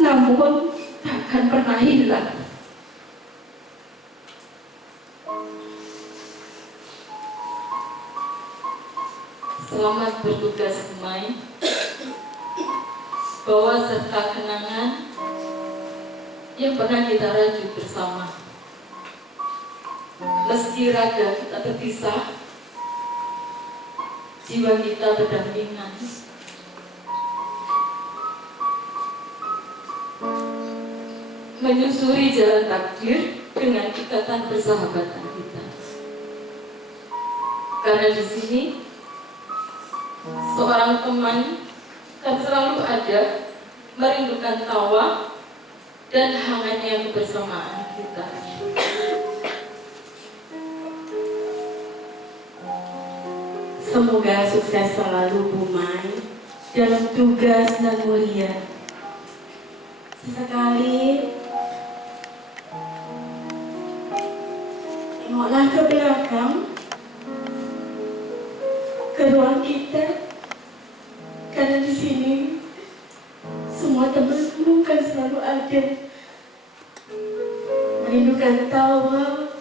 Namun takkan pernah hilang. Selamat bertugas, Umay. Bawa serta kenangan yang pernah kita rajut bersama. Meski raga kita terpisah, jiwa kita berdampingan. Menyusuri jalan takdir dengan ikatan persahabatan kita. Karena di sini seorang teman kan selalu ada, merindukan tawa dan hangatnya kebersamaan kita. Semoga sukses selalu Bu Mai dalam tugas dan mulia. Sesekali tengoklah ke belakang, ke ruang kita, karena di sini semua teman-teman kan selalu ada, merindukan tawa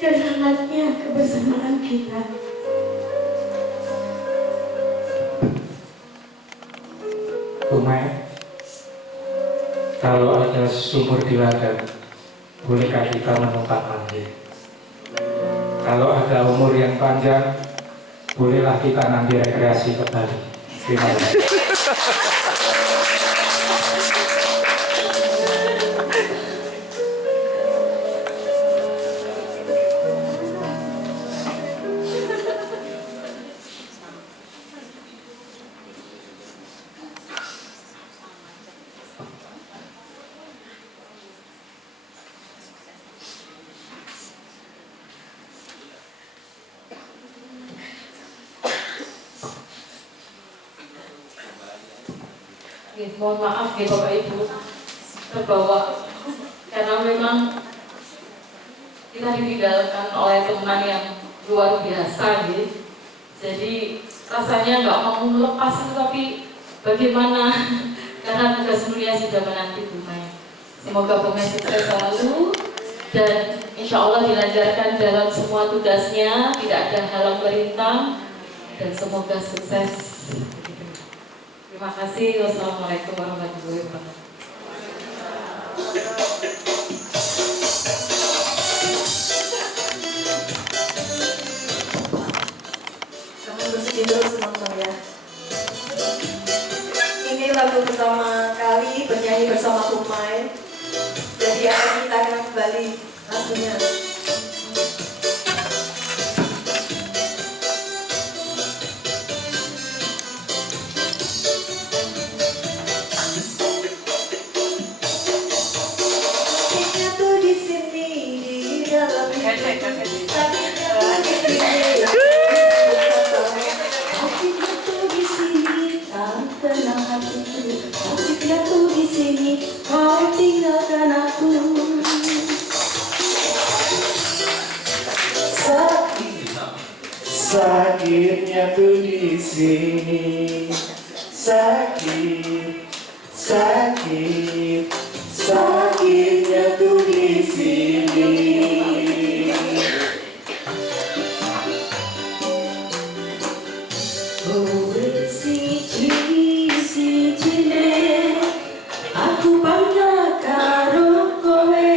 dan hangatnya kebersamaan kita. Bu Mai, kalau ada sumur di ladang, bolehkah kita menumpang mandi? Kalau ada umur yang panjang, bolehlah kita nanti rekreasi kembali. Terima kasih. Mohon maaf ya Bapak Ibu terbawa karena memang kita ditinggalkan oleh teman yang luar biasa gitu. Jadi rasanya nggak mau melepas, tapi bagaimana karena tugas mulia sudah menanti Bu Mai. Semoga Bu Mai sukses selalu dan insya Allah dilancarkan dalam semua tugasnya, tidak ada halang perintah dan semoga sukses. Terima kasih. Wassalamualaikum warahmatullahi wabarakatuh. Kamu bersedih dulu teman-teman ya. Ini lagu pertama kali bernyanyi bersama Bu Mai. Jadi akan kita akan kembali lagunya. Sakitnya tuh di sini, sakit, sakit, sakitnya tuh di sini. Oh siji aku bangga karo kowe,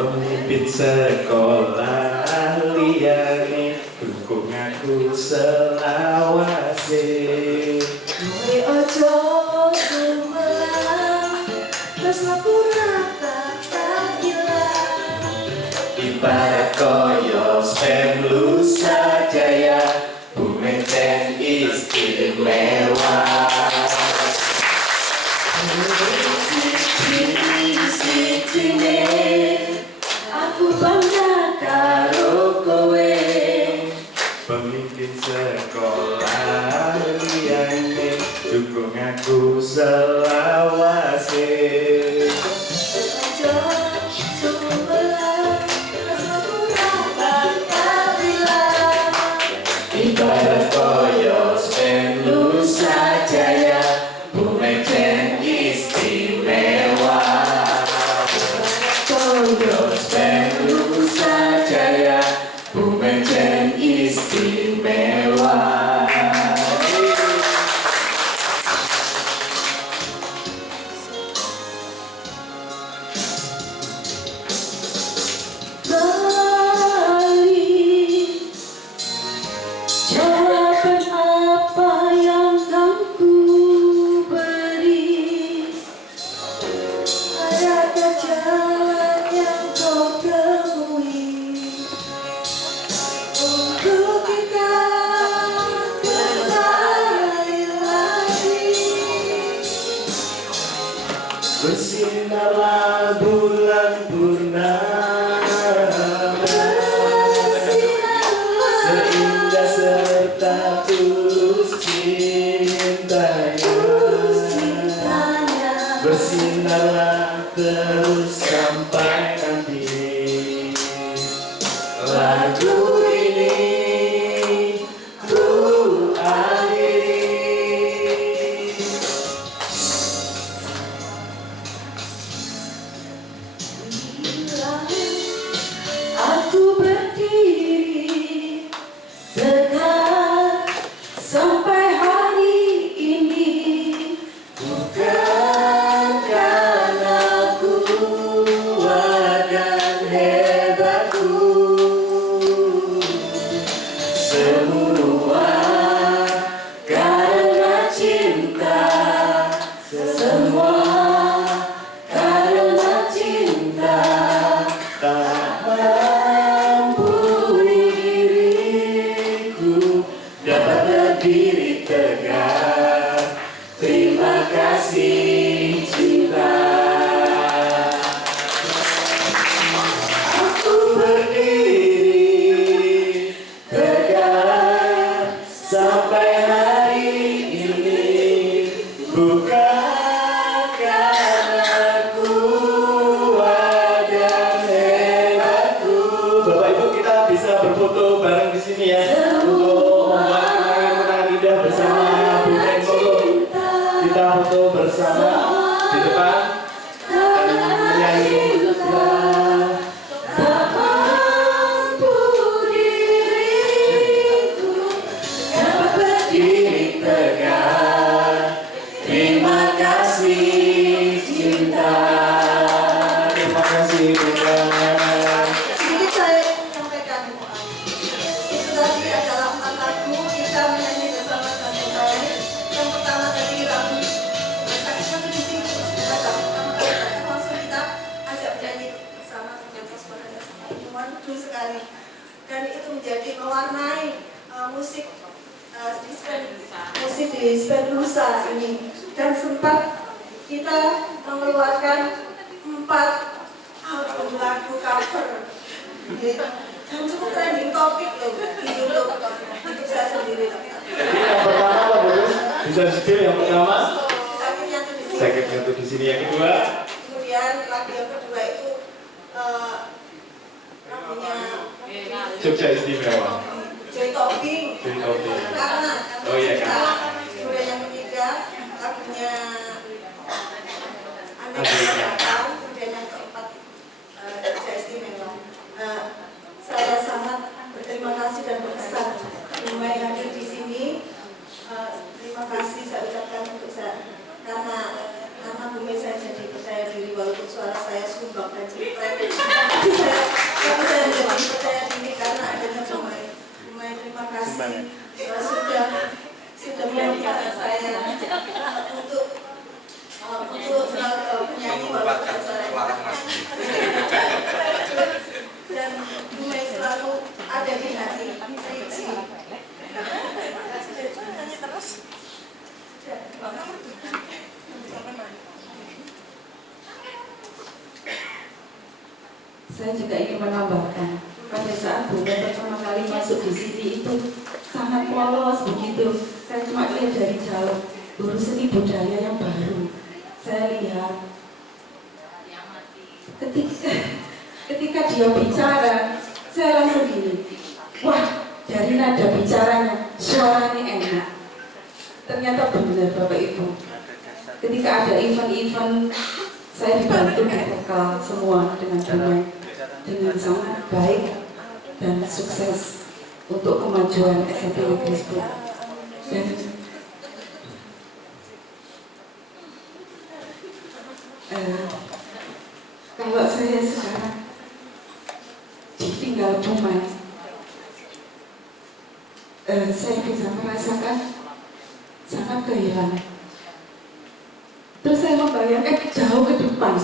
Pemimpin sekolah liyane dukung aku selawase. kowe ojo sumelang, terus pura tak ilang. Ibarat koyo spem lusa jaya, Bumeteng istimewa. Siji aku bangga karo kowe, Pemimpin sekolah liyane dukung aku selawase. ojo sumelang, terus pura tak ilang. Ibarat koyo spem lusa jaya, Bumeteng istimewa. Koyo spem lusa jaya, Bumeteng istimewa. Jawaban apa yang kau ku beri? Adakah jalan yang kau temui untuk kita kembali lagi? Bersinar bersinarlah bulan purnama, seindah serta tulus cintanya, bersinarlah terus sampai nanti lagu ini ku akhiri. Aku berdiri tegak sampai hari ini, bukan karena kuat dan hebatku, semua karena cinta, semua karena cinta. Tak mampu diriku dapat berdiri tegak. Terima kasih cinta. Aku berdiri tegak sampai hari ini, bukan karena kuat dan hebatku. Bapak Ibu, kita bisa berfoto bareng di sini ya, untuk membuat kenangan indah bersama Bu Menko. Kita foto bersama di depan dan menyanyi tak mampu diriku dapat berdiri tegak. Terima kasih cinta. Terima kasih Tuhan. Sedikit saya menyampaikan, itu tadi adalah 4 lagu kita menyanyi bersama Santai. Yang pertama tadi lagu sakitnya tuh di sini, pertama kali langsung kita ajak menyanyi bersama dengan suaranya sangat merdu sekali, dan itu menjadi mewarnai musik di Spend Lusa ini, dan sempat kita mengeluarkan 4 album lagu cover, dan cukup trending topik loh di YouTube saya sendiri. Jadi yang pertama apa Bu? Bisa di yang pertama Sakitnya tuh di sini. sakitnya tuh di sini. Yang kedua Kemudian lagu yang kedua itu lagunya Jogja Istimewa. Joy Topping. Joy Topping. Karena Oh iya, Kak. Kemudian yang ketiga lagunya Anda Katakan. Kemudian yang keempat Jogja Istimewa. Saya sangat berterima kasih dan berkesan Dumai hadir di sini. Terima kasih saya ucapkan untuk saya, karena Dumai saya jadi percaya diri walaupun suara saya sumbang dan cetrek. Tapi saya jadi percaya diri karena adanya Dumai. Dumai, terima kasih sudah membuat saya untuk menyanyi walaupun suara. Dan Dumai selalu ada di hati Ricci. Saya juga ingin menambahkan, pada saat Bunda pertama kali masuk di sini itu sangat polos begitu. Saya cuma lihat dari jauh, guru seni budaya yang baru. Saya lihat ketika dia bicara, saya langsung gini, wah, dari nada bicaranya suaranya enak. Ternyata benar Bapak Ibu, ketika ada event-event saya dibantu dibekal semua dengan Dumai, dengan sangat baik dan sukses untuk kemajuan SMP Negeri 10. Dan kalau saya sekarang ditinggal Dumai, saya bisa merasakan sangat kehilangan. Terus saya membayangkan jauh ke depan.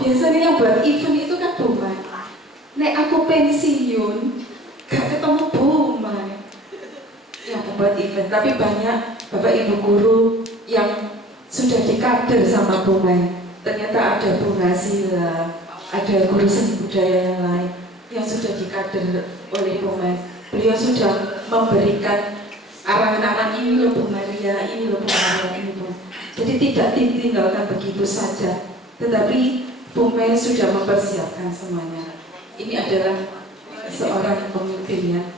Biasanya yang buat event itu kan Dumai. Nek aku pensiun, gak ketemu Dumai yang membuat event. Tapi banyak Bapak Ibu guru yang sudah dikader sama Dumai. ternyata ada Bu Nazila, ada guru seni budaya yang lain yang sudah dikader oleh Bumen. Beliau sudah memberikan arahan-arahan, ini loh Bu Maria, ini loh Bu Maria, ini Bu. Jadi tidak ditinggalkan begitu saja, tetapi Bumen sudah mempersiapkan semuanya. Ini adalah seorang pemimpin yang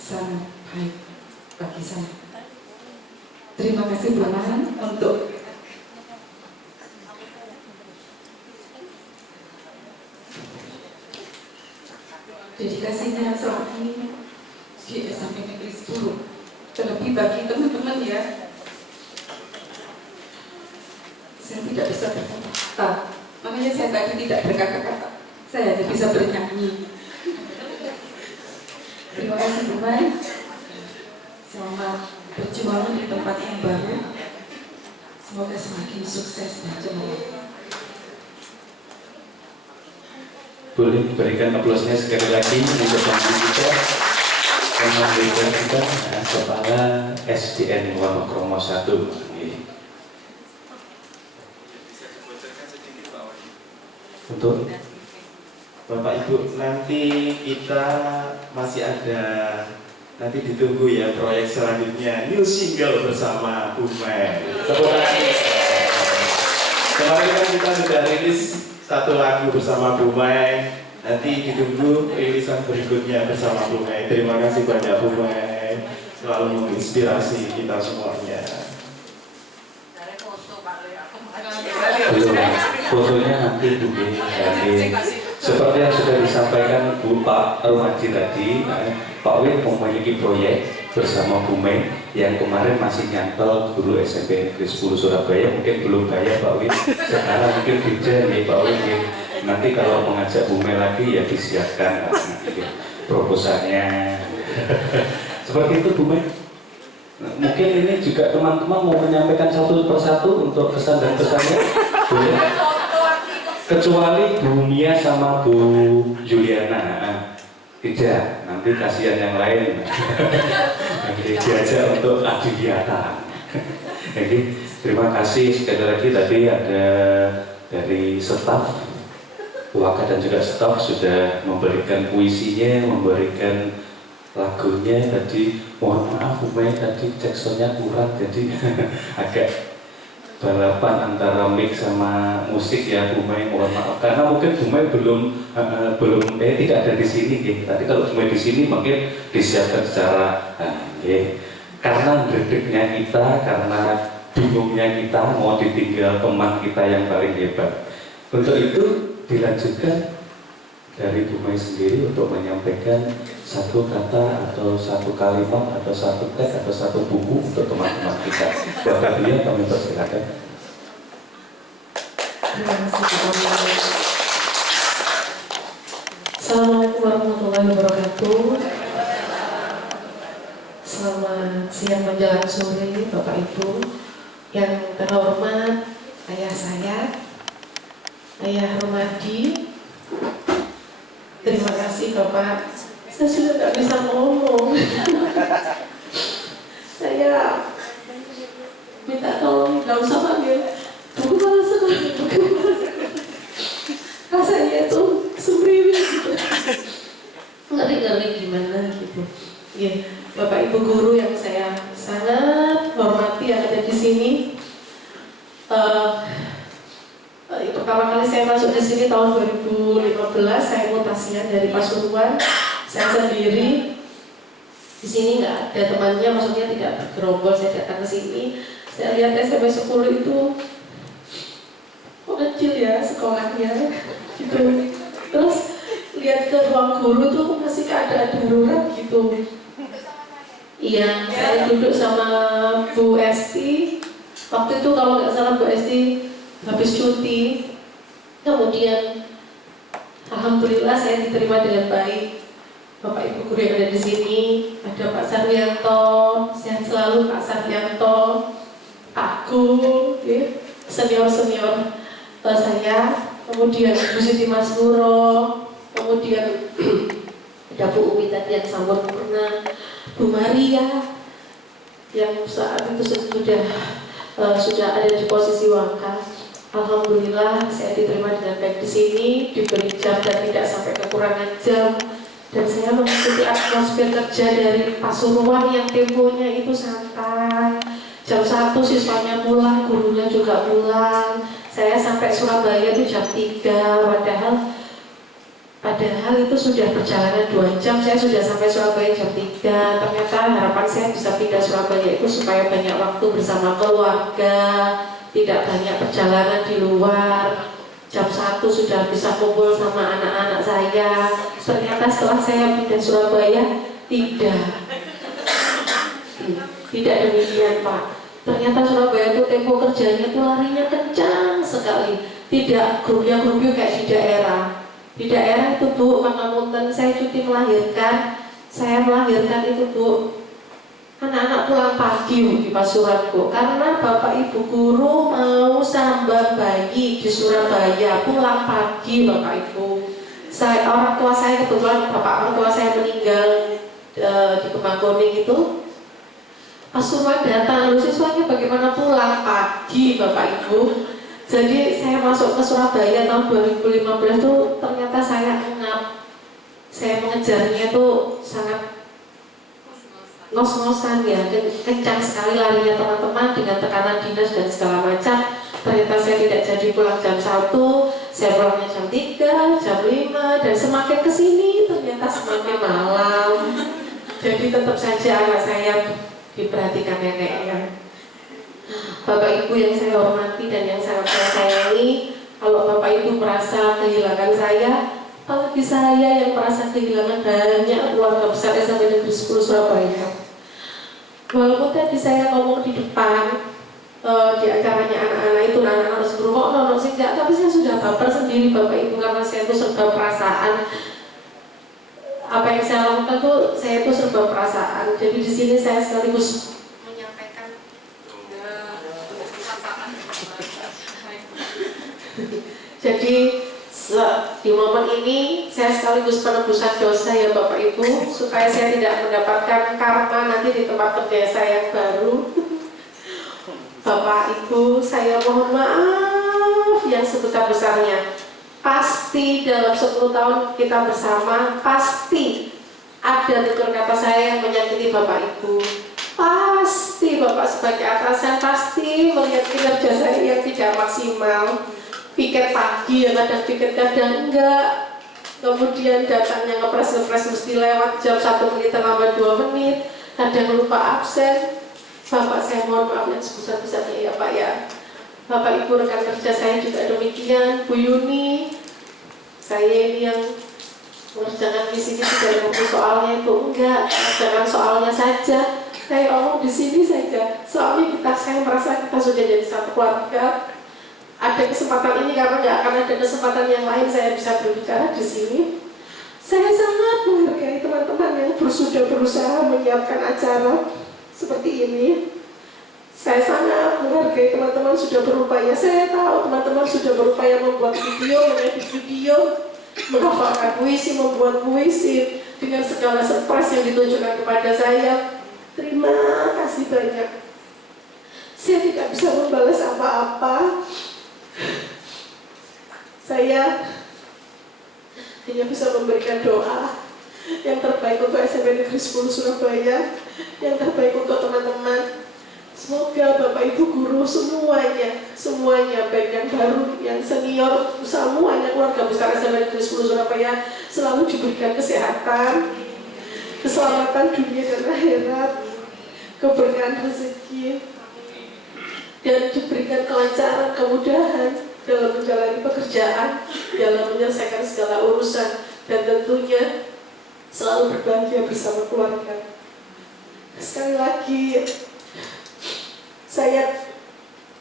sangat baik bagi saya. Terima kasih Bumen untuk dedikasinya selama ini di SMP Negeri 10. Terlebih bagi teman-teman ya, saya tidak bisa berkata-kata, makanya saya tadi tidak berkata-kata, saya hanya bisa bernyanyi. Terima kasih Bu Mai, selamat berjuang di tempat yang baru, semoga semakin sukses dan cemerlang. Boleh berikan aplausnya sekali lagi untuk pemimpin kita yang memberikan kita Kepala SDN Wonokromo 1. Untuk Bapak Ibu, nanti kita masih ada, nanti ditunggu ya proyek selanjutnya, new single bersama Bumen. Kemarin kan kita sudah rilis satu lagu bersama Bumen, nanti ditunggu rilisan berikutnya bersama Bumen. Terima kasih banyak Bumen, selalu menginspirasi kita semuanya. belum, fotonya nanti dulu. Seperti yang sudah disampaikan Bu Pak Rumaji tadi, Pak Win memiliki proyek bersama Bumen yang kemarin masih nyantol guru SMP Negeri 10 Surabaya, mungkin belum bayar Pak Win, sekarang mungkin beda nih Pak Win. Nanti kalau mengajak Bumen lagi ya disiapkan proposalnya. Seperti itu Bumen. Mungkin ini juga teman-teman mau menyampaikan satu persatu untuk pesan dan pesannya, boleh? Kecuali Bu Mia sama Bu Juliana, tidak, nanti kasihan yang lain. Nanti diajak untuk adiwiyata. Jadi terima kasih sekali lagi, tadi ada dari staf Waka dan juga staf sudah memberikan puisinya, memberikan lagunya. Tadi mohon maaf Bu Mia, tadi jacksonnya kurang, jadi agak balapan antara mix sama musik ya Bu Mia, mohon maaf karena mungkin Bu Mia belum tidak ada di sini gitu. Tadi kalau Bu Mia di sini mungkin disiapkan secara karena gredegnya kita, karena bingungnya kita mau ditinggal teman kita yang paling hebat. Untuk itu dilanjutkan dari Bu Mia sendiri untuk menyampaikan satu kata atau satu kalimat atau satu teks atau satu buku untuk teman-teman kita. Bapak dia kami persilakan. Terima kasih. Assalamualaikum warahmatullahi wabarakatuh. Selamat siang menjelang sore Bapak Ibu yang terhormat, ayah saya, Ayah Rumadi. Terima kasih Bapak. Saya sudah tidak bisa ngomong. Saya minta tolong, nggak usah panggil buku malah sekali, buku malah sekali. Rasanya itu sumringah gitu. Ngeri-ngeri gimana gitu. Ya, Bapak Ibu guru yang saya sangat hormati yang ada di sini. Pertama kali saya masuk di sini tahun 2015, saya mutasinya dari Pasuruan. Saya sendiri di sini nggak ada temannya, maksudnya tidak bergerombol. Saya datang ke sini, saya lihat SMP 10 itu kok kecil ya sekolahnya, gitu. Terus lihat ke ruang guru tuh masih keadaan darurat gitu. Iya, saya duduk sama Bu Esti. Waktu itu kalau nggak salah Bu Esti habis cuti. Kemudian alhamdulillah saya diterima dengan baik. Bapak Ibu guru yang ada di sini, ada Pak Saryanto, sehat selalu Pak Saryanto, aku, senior-senior saya, kemudian Bu Siti Masnuro, kemudian ada Bu Umi tadi yang sambut pernah, Bu Maria yang saat itu sudah ada di posisi Waka, Alhamdulillah saya diterima dengan baik di sini, diberi jam dan tidak sampai kekurangan jam. Dan saya mengikuti atmosfer kerja dari Pasuruan yang temponya itu santai. Jam 1 siswanya pulang, gurunya juga pulang. Saya sampai Surabaya itu jam 3, padahal itu sudah perjalanan 2 jam. Saya sudah sampai Surabaya jam 3. Ternyata harapan saya bisa pindah Surabaya itu supaya banyak waktu bersama keluarga, tidak banyak perjalanan di luar. Jam 1 sudah bisa kumpul sama anak-anak saya. Ternyata setelah saya pindah Surabaya, tidak demikian Pak. Ternyata Surabaya itu tempo kerjanya itu larinya kencang sekali. Tidak grup-grup kayak di daerah. Di daerah itu Bu, Pangapunten, saya cuti melahirkan. Saya melahirkan itu Bu, anak-anak pulang pagi Bu, di Pasuruanku, karena bapak ibu guru mau sambang bayi di Surabaya, pulang pagi bapak ibu. Orang tua saya kebetulan orang tua saya meninggal di Kemangkoning itu. Pasuruan datang, lu siswanya bagaimana pulang pagi bapak ibu. Jadi saya masuk ke Surabaya tahun 2015 itu ternyata saya ngap. Saya mengejarnya tuh sangat ngos-ngosan ya, kencang sekali larinya teman-teman dengan tekanan dinas dan segala macam. Ternyata saya tidak jadi pulang jam 1, saya pulangnya jam 3, jam 5, dan semakin kesini ternyata semakin malam. Jadi tetap saja anak saya diperhatikan neneknya. Bapak Ibu yang saya hormati dan yang sangat saya sayangi, kalau Bapak Ibu merasa kehilangan saya, apalagi saya yang merasa kehilangan banyak keluarga besar SMP Negeri 10 Surabaya. Walaupun tadi saya ngomong di depan di acaranya anak-anak itu, anak-anak harus berumur, nono sih enggak, tapi saya sudah baper sendiri Bapak Ibu karena saya itu serba perasaan. Apa yang saya lakukan tuh saya itu serba perasaan. Jadi di sini saya sekaligus menyampaikan perasaan. Jadi di momen ini saya sekaligus penebusan dosa ya Bapak Ibu, supaya saya tidak mendapatkan karma nanti di tempat kerja saya yang baru. Bapak Ibu, saya mohon maaf yang sebesar-besarnya. Pasti dalam 10 tahun kita bersama, pasti ada tutur kata saya yang menyakiti Bapak Ibu. Pasti Bapak sebagai atasan pasti melihat kinerja saya yang tidak maksimal. Piket pagi yang kadang enggak, kemudian datangnya ngepres mesti lewat jam 1 menit tambah 2 menit, kadang lupa absen. Bapak saya mohon maaf yang sebesar-besarnya ya Pak ya. Bapak Ibu rekan kerja saya juga demikian, Bu Yuni, saya ini yang mengerjakan misi tidak ada soalnya itu enggak, mengerjakan soalnya saja. Saya omong di sini saja, soalnya saya merasa kita sudah jadi satu keluarga. Ada kesempatan ini karena nggak akan ada kesempatan yang lain saya bisa berbicara di sini. Saya sangat menghargai teman-teman yang sudah berusaha menyiapkan acara seperti ini. Saya sangat menghargai teman-teman sudah berupaya. Saya tahu teman-teman sudah berupaya membuat video, mengedit video, menghafalkan puisi, membuat puisi dengan segala surprise yang ditunjukkan kepada saya. Terima kasih banyak. Saya tidak bisa membalas apa-apa. Saya hanya bisa memberikan doa yang terbaik untuk SMP Negeri 10 Surabaya, yang terbaik untuk teman-teman. Semoga Bapak Ibu guru semuanya baik yang baru, yang senior, semuanya keluarga besar SMP Negeri 10 Surabaya selalu diberikan kesehatan, keselamatan dunia dan akhirat, keberkahan rezeki, dan diberikan kelancaran, kemudahan dalam menjalani pekerjaan, dalam menyelesaikan segala urusan, dan tentunya selalu berbahagia bersama keluarga. Sekali lagi, saya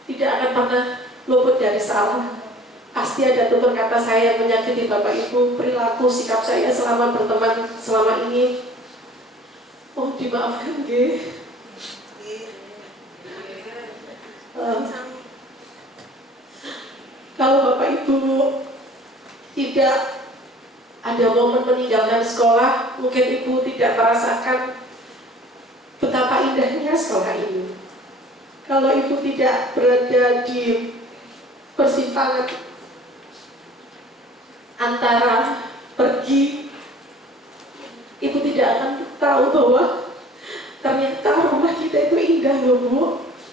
tidak akan pernah luput dari salah. Pasti ada tutur kata saya yang menyakiti Bapak Ibu, perilaku, sikap saya selama berteman selama ini. Oh, dimaafkan, nggih. Kalau Bapak Ibu tidak ada momen meninggalkan sekolah, mungkin Ibu tidak merasakan betapa indahnya sekolah ini. Kalau Ibu tidak berada di persimpangan antara pergi, ibu tidak akan tahu bahwa ternyata rumah kita itu indah loh Bu.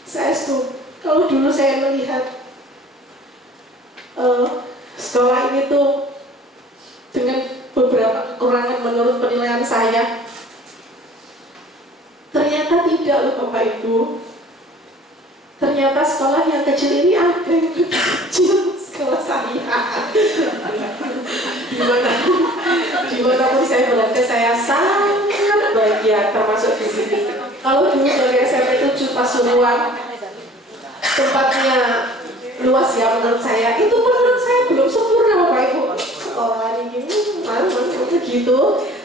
Saya kalau dulu saya melihat sekolah ini tuh dengan beberapa kekurangan menurut penilaian saya, ternyata tidak loh Bapak Ibu. Ternyata sekolah yang kecil ini ada yang lebih kecil sekolah saya. Dimanapun saya berada, saya sangat bahagia termasuk di sini. Kalau dulu dari SMP 7 Pasuruan tempatnya luas ya menurut saya, itu menurut saya belum sempurna Bapak Ibu. Sekolah ini gitu.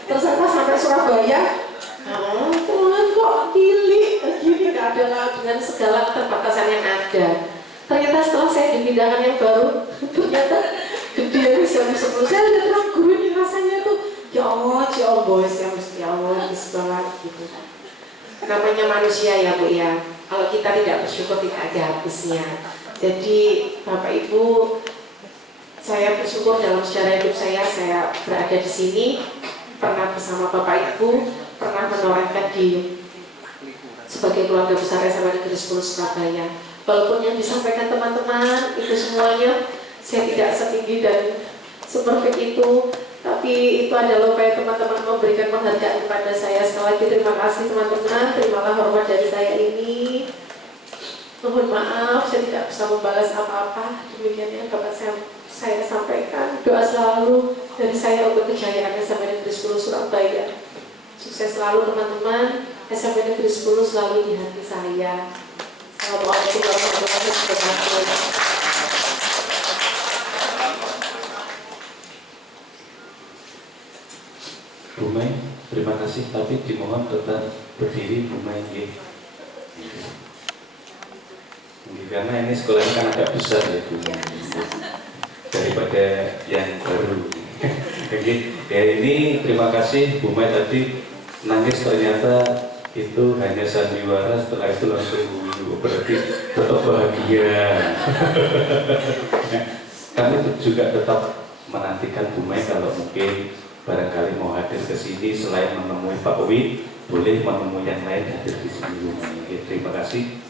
Ternyata sampai Surabaya, kok gini gak ada lah dengan segala keterbatasan yang ada. Ternyata setelah saya dipindahkan yang baru, ternyata gede jam 10 saya lihat guru ini rasanya tuh ya Allah, boys ya mesti Allah banget gitu. Namanya manusia ya Bu ya. Kalau kita tidak bersyukur tidak ada habisnya. Jadi Bapak Ibu, saya bersyukur dalam sejarah hidup saya berada di sini, pernah bersama Bapak Ibu, pernah menorehkan di sebagai keluarga besar SMA Negeri 10 Surabaya. Walaupun yang disampaikan teman-teman itu semuanya saya tidak setinggi dan seperfect itu, tapi itu adalah upaya teman-teman memberikan penghargaan kepada saya. Sekali lagi terima kasih teman-teman, terimalah hormat dari saya ini. Mohon maaf saya tidak bisa membalas apa-apa. Demikian yang dapat saya sampaikan. Doa selalu dari saya untuk kejayaan SMA Negeri 10 Surabaya. Sukses selalu teman-teman. SMA Negeri 10 selalu di hati saya. Assalamualaikum warahmatullahi wabarakatuh. Bu Mai, terima kasih, tapi dimohon tetap berdiri Bu Mai. Karena ini sekolahnya kan agak besar ya Bu Mai, daripada yang baru. Ya ini terima kasih Bu Mai, tadi nangis ternyata itu hanya sandiwara, setelah itu langsung berarti tetap bahagia. Kami juga tetap menantikan Bu Mai kalau mungkin barangkali mau hadir ke sini selain menemui Pak Uwi, boleh menemui yang lain hadir di sini Bu Mai. Terima kasih.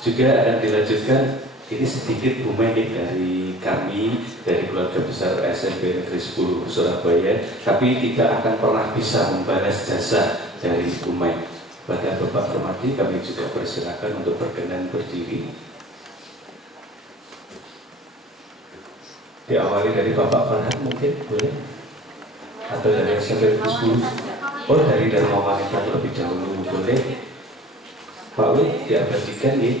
Juga akan dilanjutkan ini sedikit Bu Mai dari kami dari keluarga besar SMP Negeri 10 Surabaya, tapi tidak akan pernah bisa membalas jasa dari Bu Mai. Pada Bapak Permadi kami juga persilakan untuk berkenan berdiri. Diawali dari Bapak Farhan mungkin boleh, atau dari SMP Negeri 10. Oh dari Dharma Wanita terlebih dahulu boleh. Pak Wi diabadikan ya.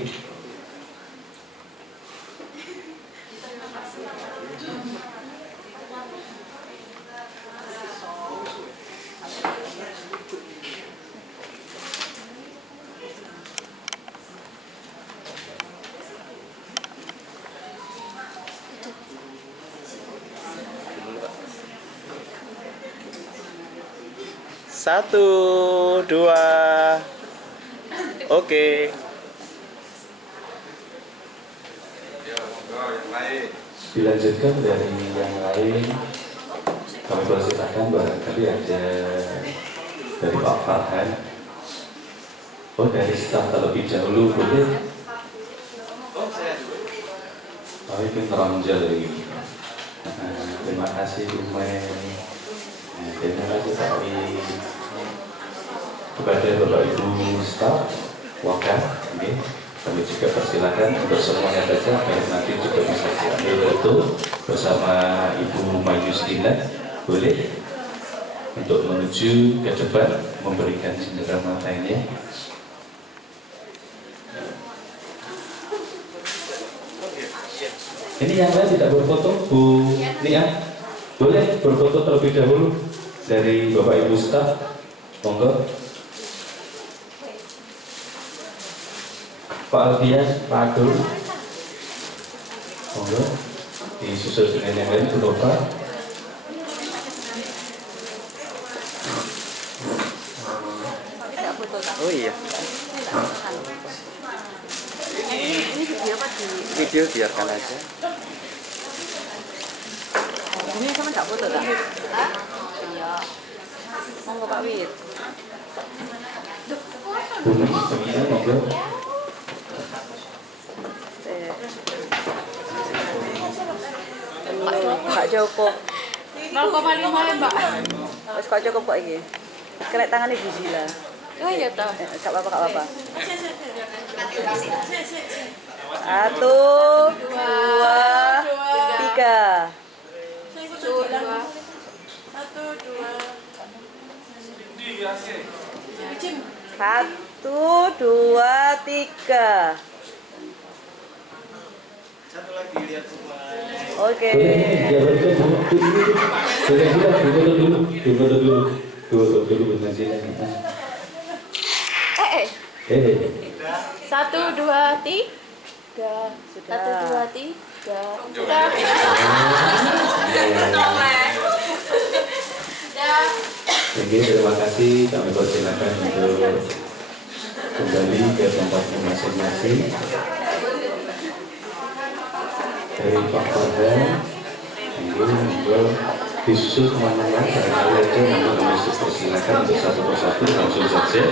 Satu, dua, oke. Dilanjutkan dari yang lain, kami persilakan barangkali ada dari Pak Farhan. Oh dari staf terlebih dahulu boleh. Oh itu teronjol ini. Terima kasih Bu Mai. Terima kasih Pak Wi. Kepada Bapak Ibu staf wakaf, kami juga persilakan untuk semuanya saja agar nanti juga bisa diambil itu bersama Ibu Mayustina, boleh untuk menuju ke depan memberikan cindera matanya. Ini yang lain tidak berfoto, Bu Nia, boleh berfoto terlebih dahulu dari Bapak Ibu staf, monggo. Pak Alfian, Pak Abdul, monggo disusul dengan yang lain, Bu Nova. Oh iya. Ini video apa? Video biarkan aja. Ini sama tak foto tak? Iya. Monggo Pak Wit. Pak Joko 0,5 ya Mbak. Wes kok cukup kok iki. Kena tangan Ibu Zila. Oh iya toh. Enggak apa-apa, enggak apa-apa. 1 2 3. 1 2 3. Satu lagi lihat semua. Oke. Dulu benar sih. 1 2 3. 1 2 3. Sudah. Oke, terima kasih. Kami persilakan untuk kembali ke tempatnya masing-masing. Dari Pak Farhan, monggo disusul teman-teman dari aja untuk kami persilakan untuk satu persatu langsung saja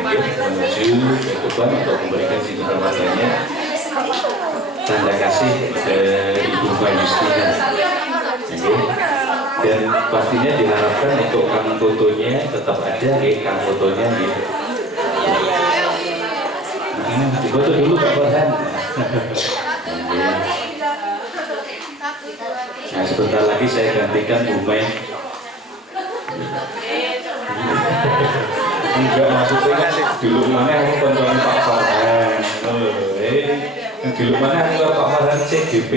menuju ke depan untuk memberikan situ perwakilannya tanda kasih dari Ibu Mbak Justina. Dan pastinya diharapkan untuk kang fotonya tetap ada kang fotonya gitu. Difoto dulu Pak Farhan. Nah, sebentar lagi saya gantikan Bu Mai. Enggak, maksudnya dulu mana aku bantuan Pak Farhan. Dulu mana aku Pak Farhan CGP.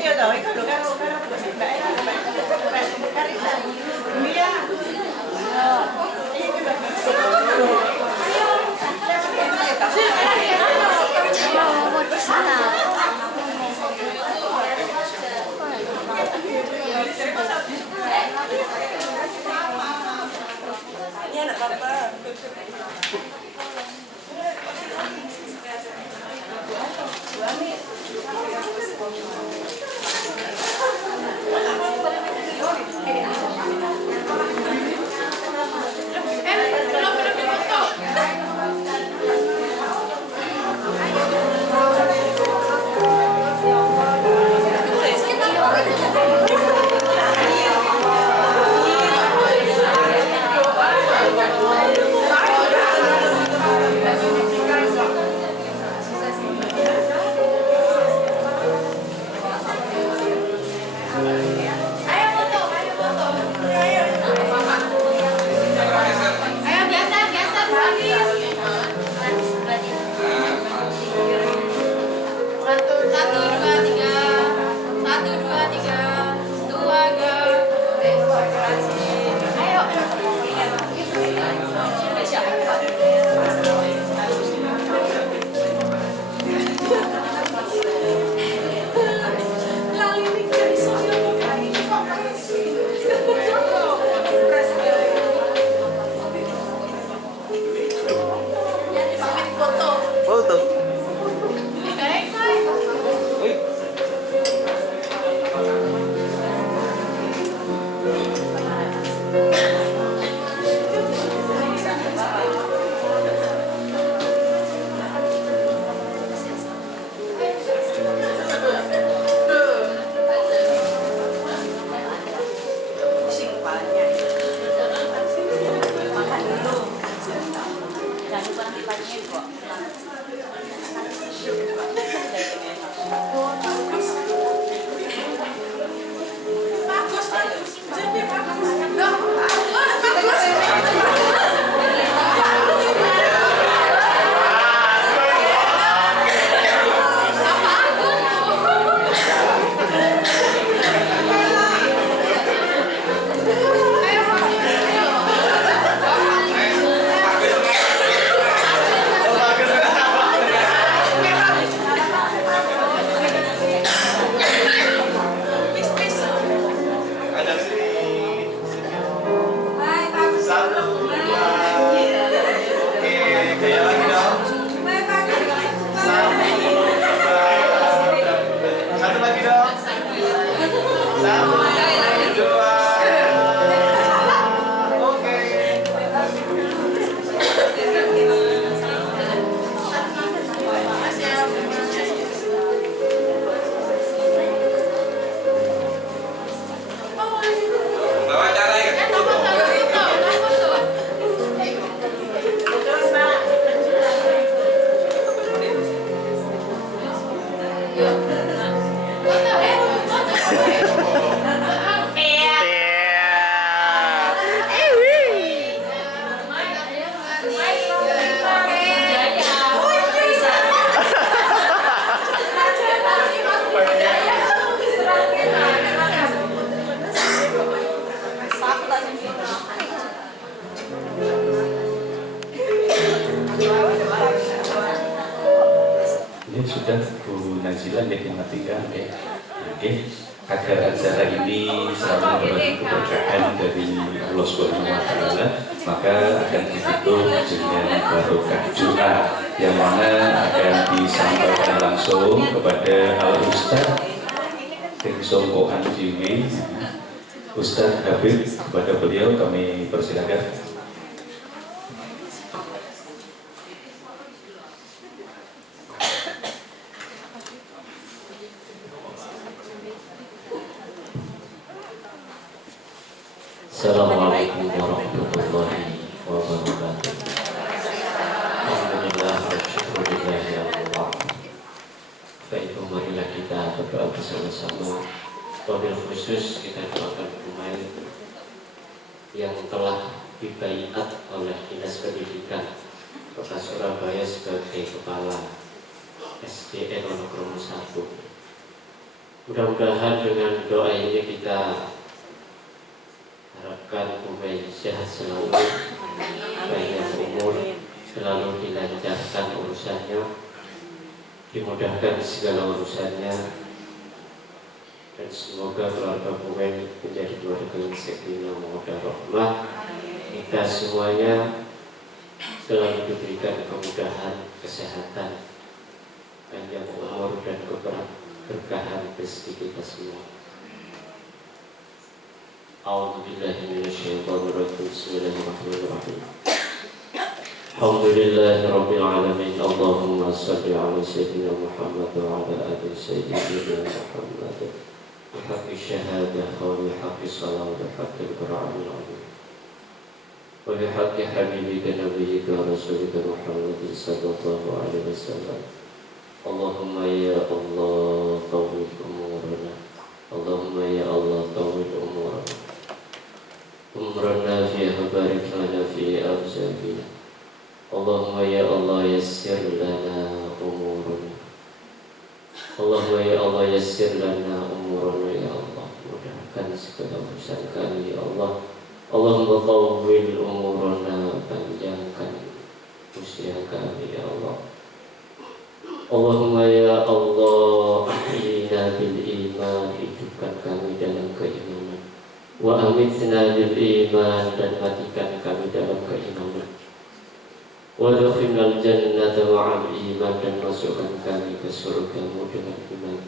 Iya, sudah Bu Nazila diingatkan ya. Oke, agar acara ini selalu mendapat keberkahan dari Allah Subhanahu wa Ta'ala, maka akan ditutup dengan barokah doa yang mana akan disampaikan langsung kepada Al Ustaz Songkohan Jiwi, Ustaz Habib. Kepada beliau kami persilakan. Assalamualaikum warahmatullahi wabarakatuh. Alhamdulillah wa syukurillah ya Allah. Baik, marilah kita berdoa bersama-sama. Wabil khusus kita doakan Bumai yang telah dibaiat oleh Dinas Pendidikan Kota Surabaya sebagai Kepala SDN Wonokromo 1. Mudah-mudahan dengan doa ini kita harapkan Bumai sehat selalu, panjang umur, selalu dilancarkan urusannya, dimudahkan segala urusannya, dan semoga keluarga Bumai menjadi keluarga yang sakinah mawaddah rahmah. Kita semuanya selalu diberikan kemudahan, kesehatan, panjang umur, dan keberkahan rezeki kita semua. A'udzubillahi minasyaitonir rajim. Bismillahirrahmanirrahim. Alhamdulillahirabbil alamin. Allahumma shalli ala sayyidina Muhammad wa ala ali sayyidina Muhammad. Bihaqqi syahadah wa bihaqqi salat wa bihaqqi al-Qur'anil azim. Wa bihaqqi habibika nabiyyika rasulika Muhammad sallallahu alaihi wasallam. Allahumma ya Allah tawwil umurana. Allahumma ya Allah tawwil umurana. Umrana fiha barik lana fi arzaqina. Allahumma ya Allah yassir lana umurana. Allahumma ya Allah yassir lana umurana ya Allah. Mudahkan segala urusan kami ya Allah. Allahumma tawwil umurana, panjangkan usia kami ya Allah. Allahumma ya Allah ahyina bil iman, hidupkan kami dalam keimanan. Wa amitna bil iman, dan matikan kami dalam keimanan. Wa adkhilnal jannata ma'al iman, dan masukkan kami ke surga-Mu dengan iman.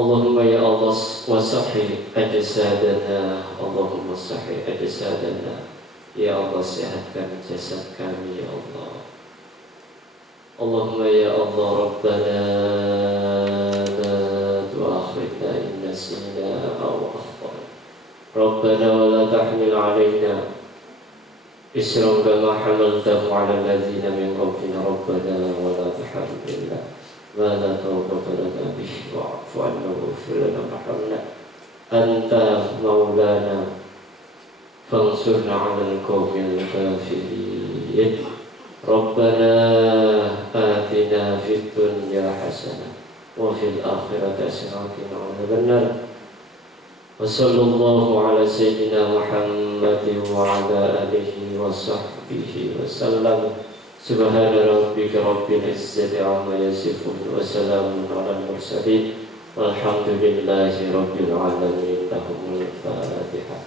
Allahumma ya Allah wasahih ajsadana. Allahumma sahih ajsadana. Ya Allah, sehatkan jasad kami ya Allah. Allahumma ya Allah Rabbana la tu'akhidna in nasina aw akhtana. Rabbana wa la tahmil 'alaina isran kama hamaltahu 'ala alladhina min qablina. Rabbana wa la tuhammilna ma la taqata lana bihi wa'fu 'anna waghfir lana warhamna anta maulana fansurna 'alal qawmil kafirin. Rabbana atina fid dunya hasanah wa fil akhirati hasanah wa qina adzabannar. Wa sallallahu ala sayyidina Muhammadin wa ala alihi wa sahbihi wa sallam. Subhana rabbika rabbil izzati amma yasifun wa salamun alal mursalin walhamdulillahi rabbil alamin. Lahumul Fatihah.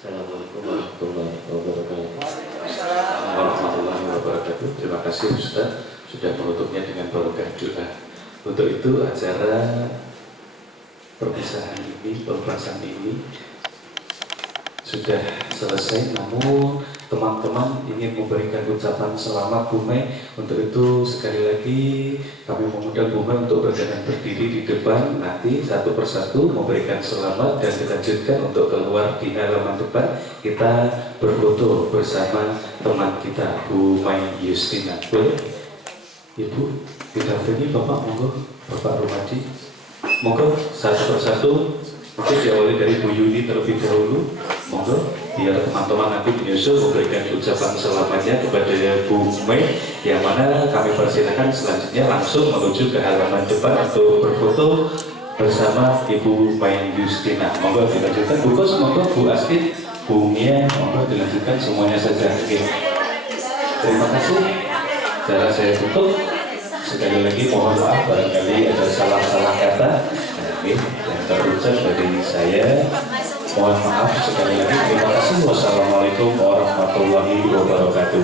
Assalamualaikum warahmatullahi wabarakatuh. Terima kasih Ustaz sudah menutupnya dengan barokah doa. Untuk itu acara perpisahan ini, pelepasan ini sudah selesai, namun teman-teman ingin memberikan ucapan selamat Bumai. Untuk itu sekali lagi kami mengundang Bumai untuk berjalan berdiri di depan, nanti satu persatu memberikan selamat, dan dilanjutkan untuk keluar di halaman depan. Kita berfoto bersama teman kita Bumai Yustina. Boleh? Ibu, kita ini Bapak, monggo Bapak Rumadi, monggo satu persatu. Mungkin diawali dari Bu Yuni terlebih dahulu, monggo, biar teman-teman nanti menyusul memberikan ucapan selamatnya kepada Bu Mei, yang mana kami persilakan selanjutnya langsung menuju ke halaman depan untuk berfoto bersama Ibu Mai Justina. Monggo dilanjutkan Bu Kos, monggo Bu Asti, Bu Mia, monggo dilanjutkan semuanya saja. Oke. Terima kasih. Cara saya tutup. Sekali lagi mohon maaf barangkali ada salah-salah kata. Yang terucap dari saya. Mohon maaf sekali lagi. Terima kasih. Wassalamualaikum warahmatullahi wabarakatuh.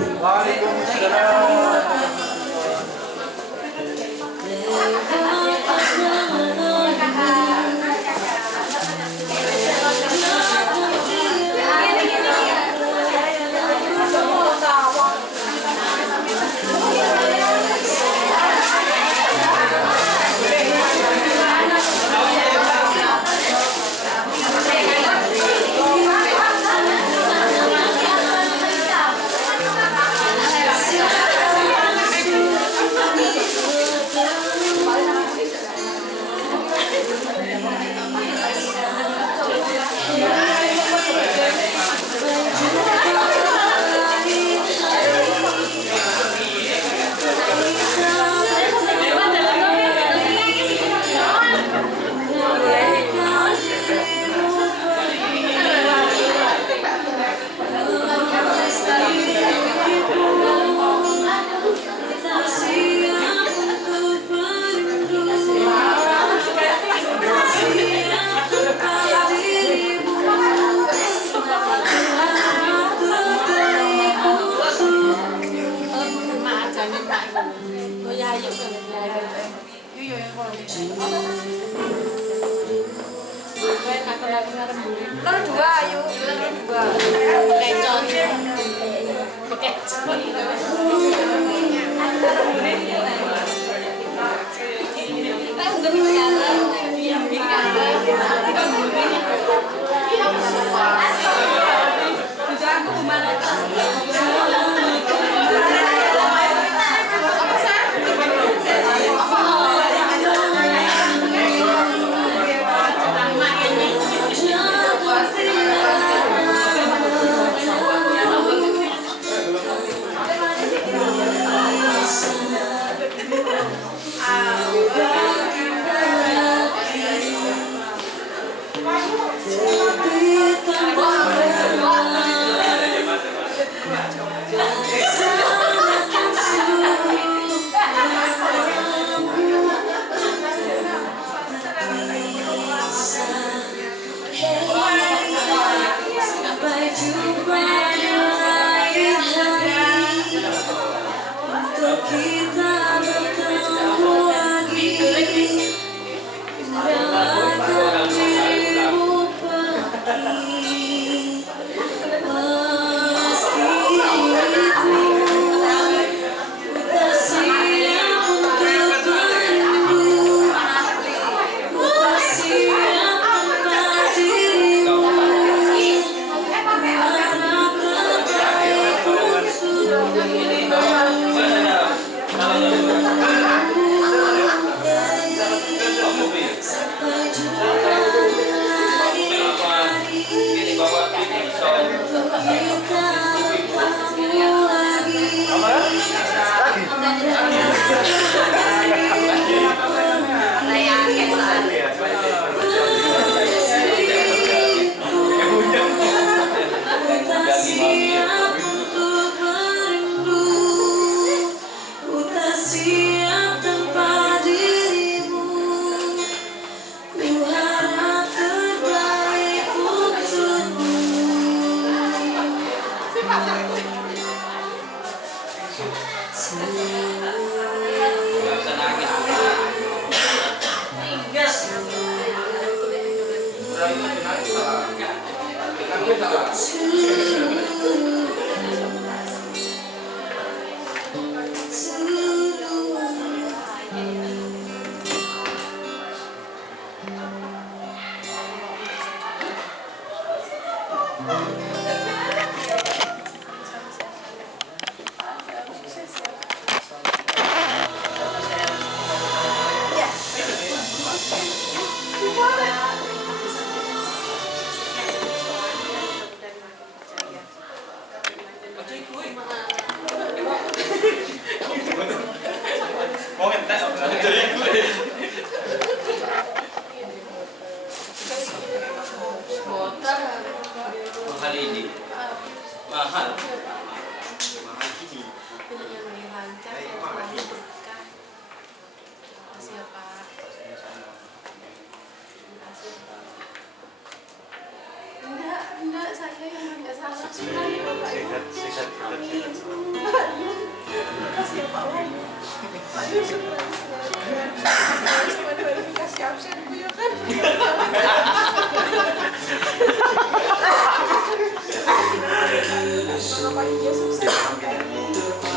Verifikasi absenku ya kan.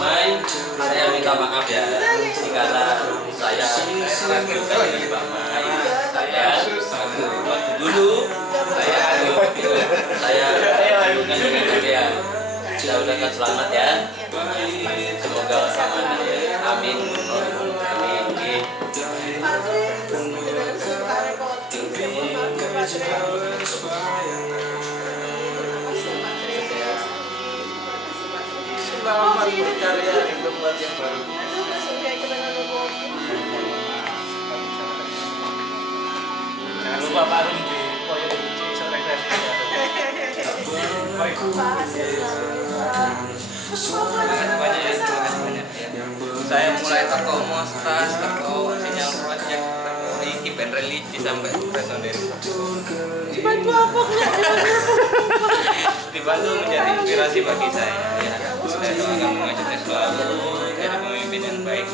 Mai, saya minta maaf ya dikala saya terakhir kali Mbak Mai, saya waktu dulu saya bukan dengan kalian. Mudah-mudahan selamat ya. Semoga aman ya. Amin. Amin. Selamat berkarya di tempat yang baru. Jangan lupa Pak Rum di poin seorang saya mulai toko mostas, toko sinyal project, toko event religi sampai presiden dari Dibantu apa? dibantu menjadi inspirasi bagi saya. Ya, saya doakan mengajarnya selalu jadi pemimpin yang baik.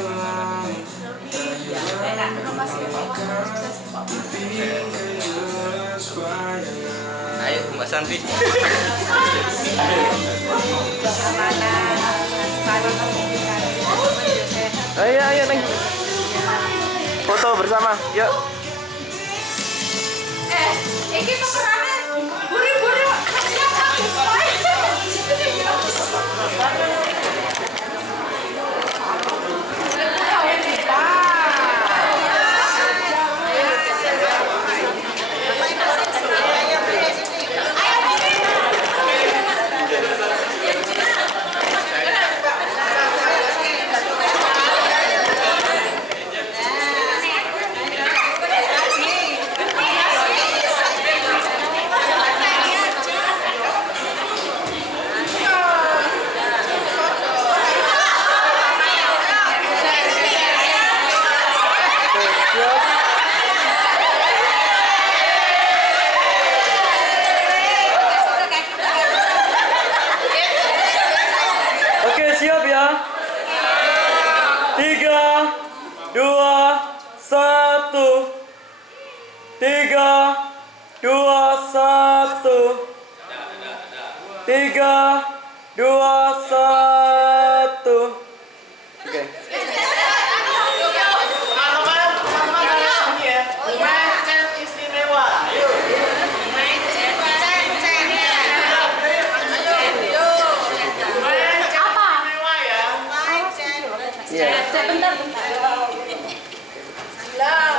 Ayo Mbak Santi. Ayo Neng. Foto bersama, yuk. Ini peperangan. Buri-buri. Oke, siap ya. 3, 2, 1. 3, 2, 1. 3, 2, 1. Oke. Bentar.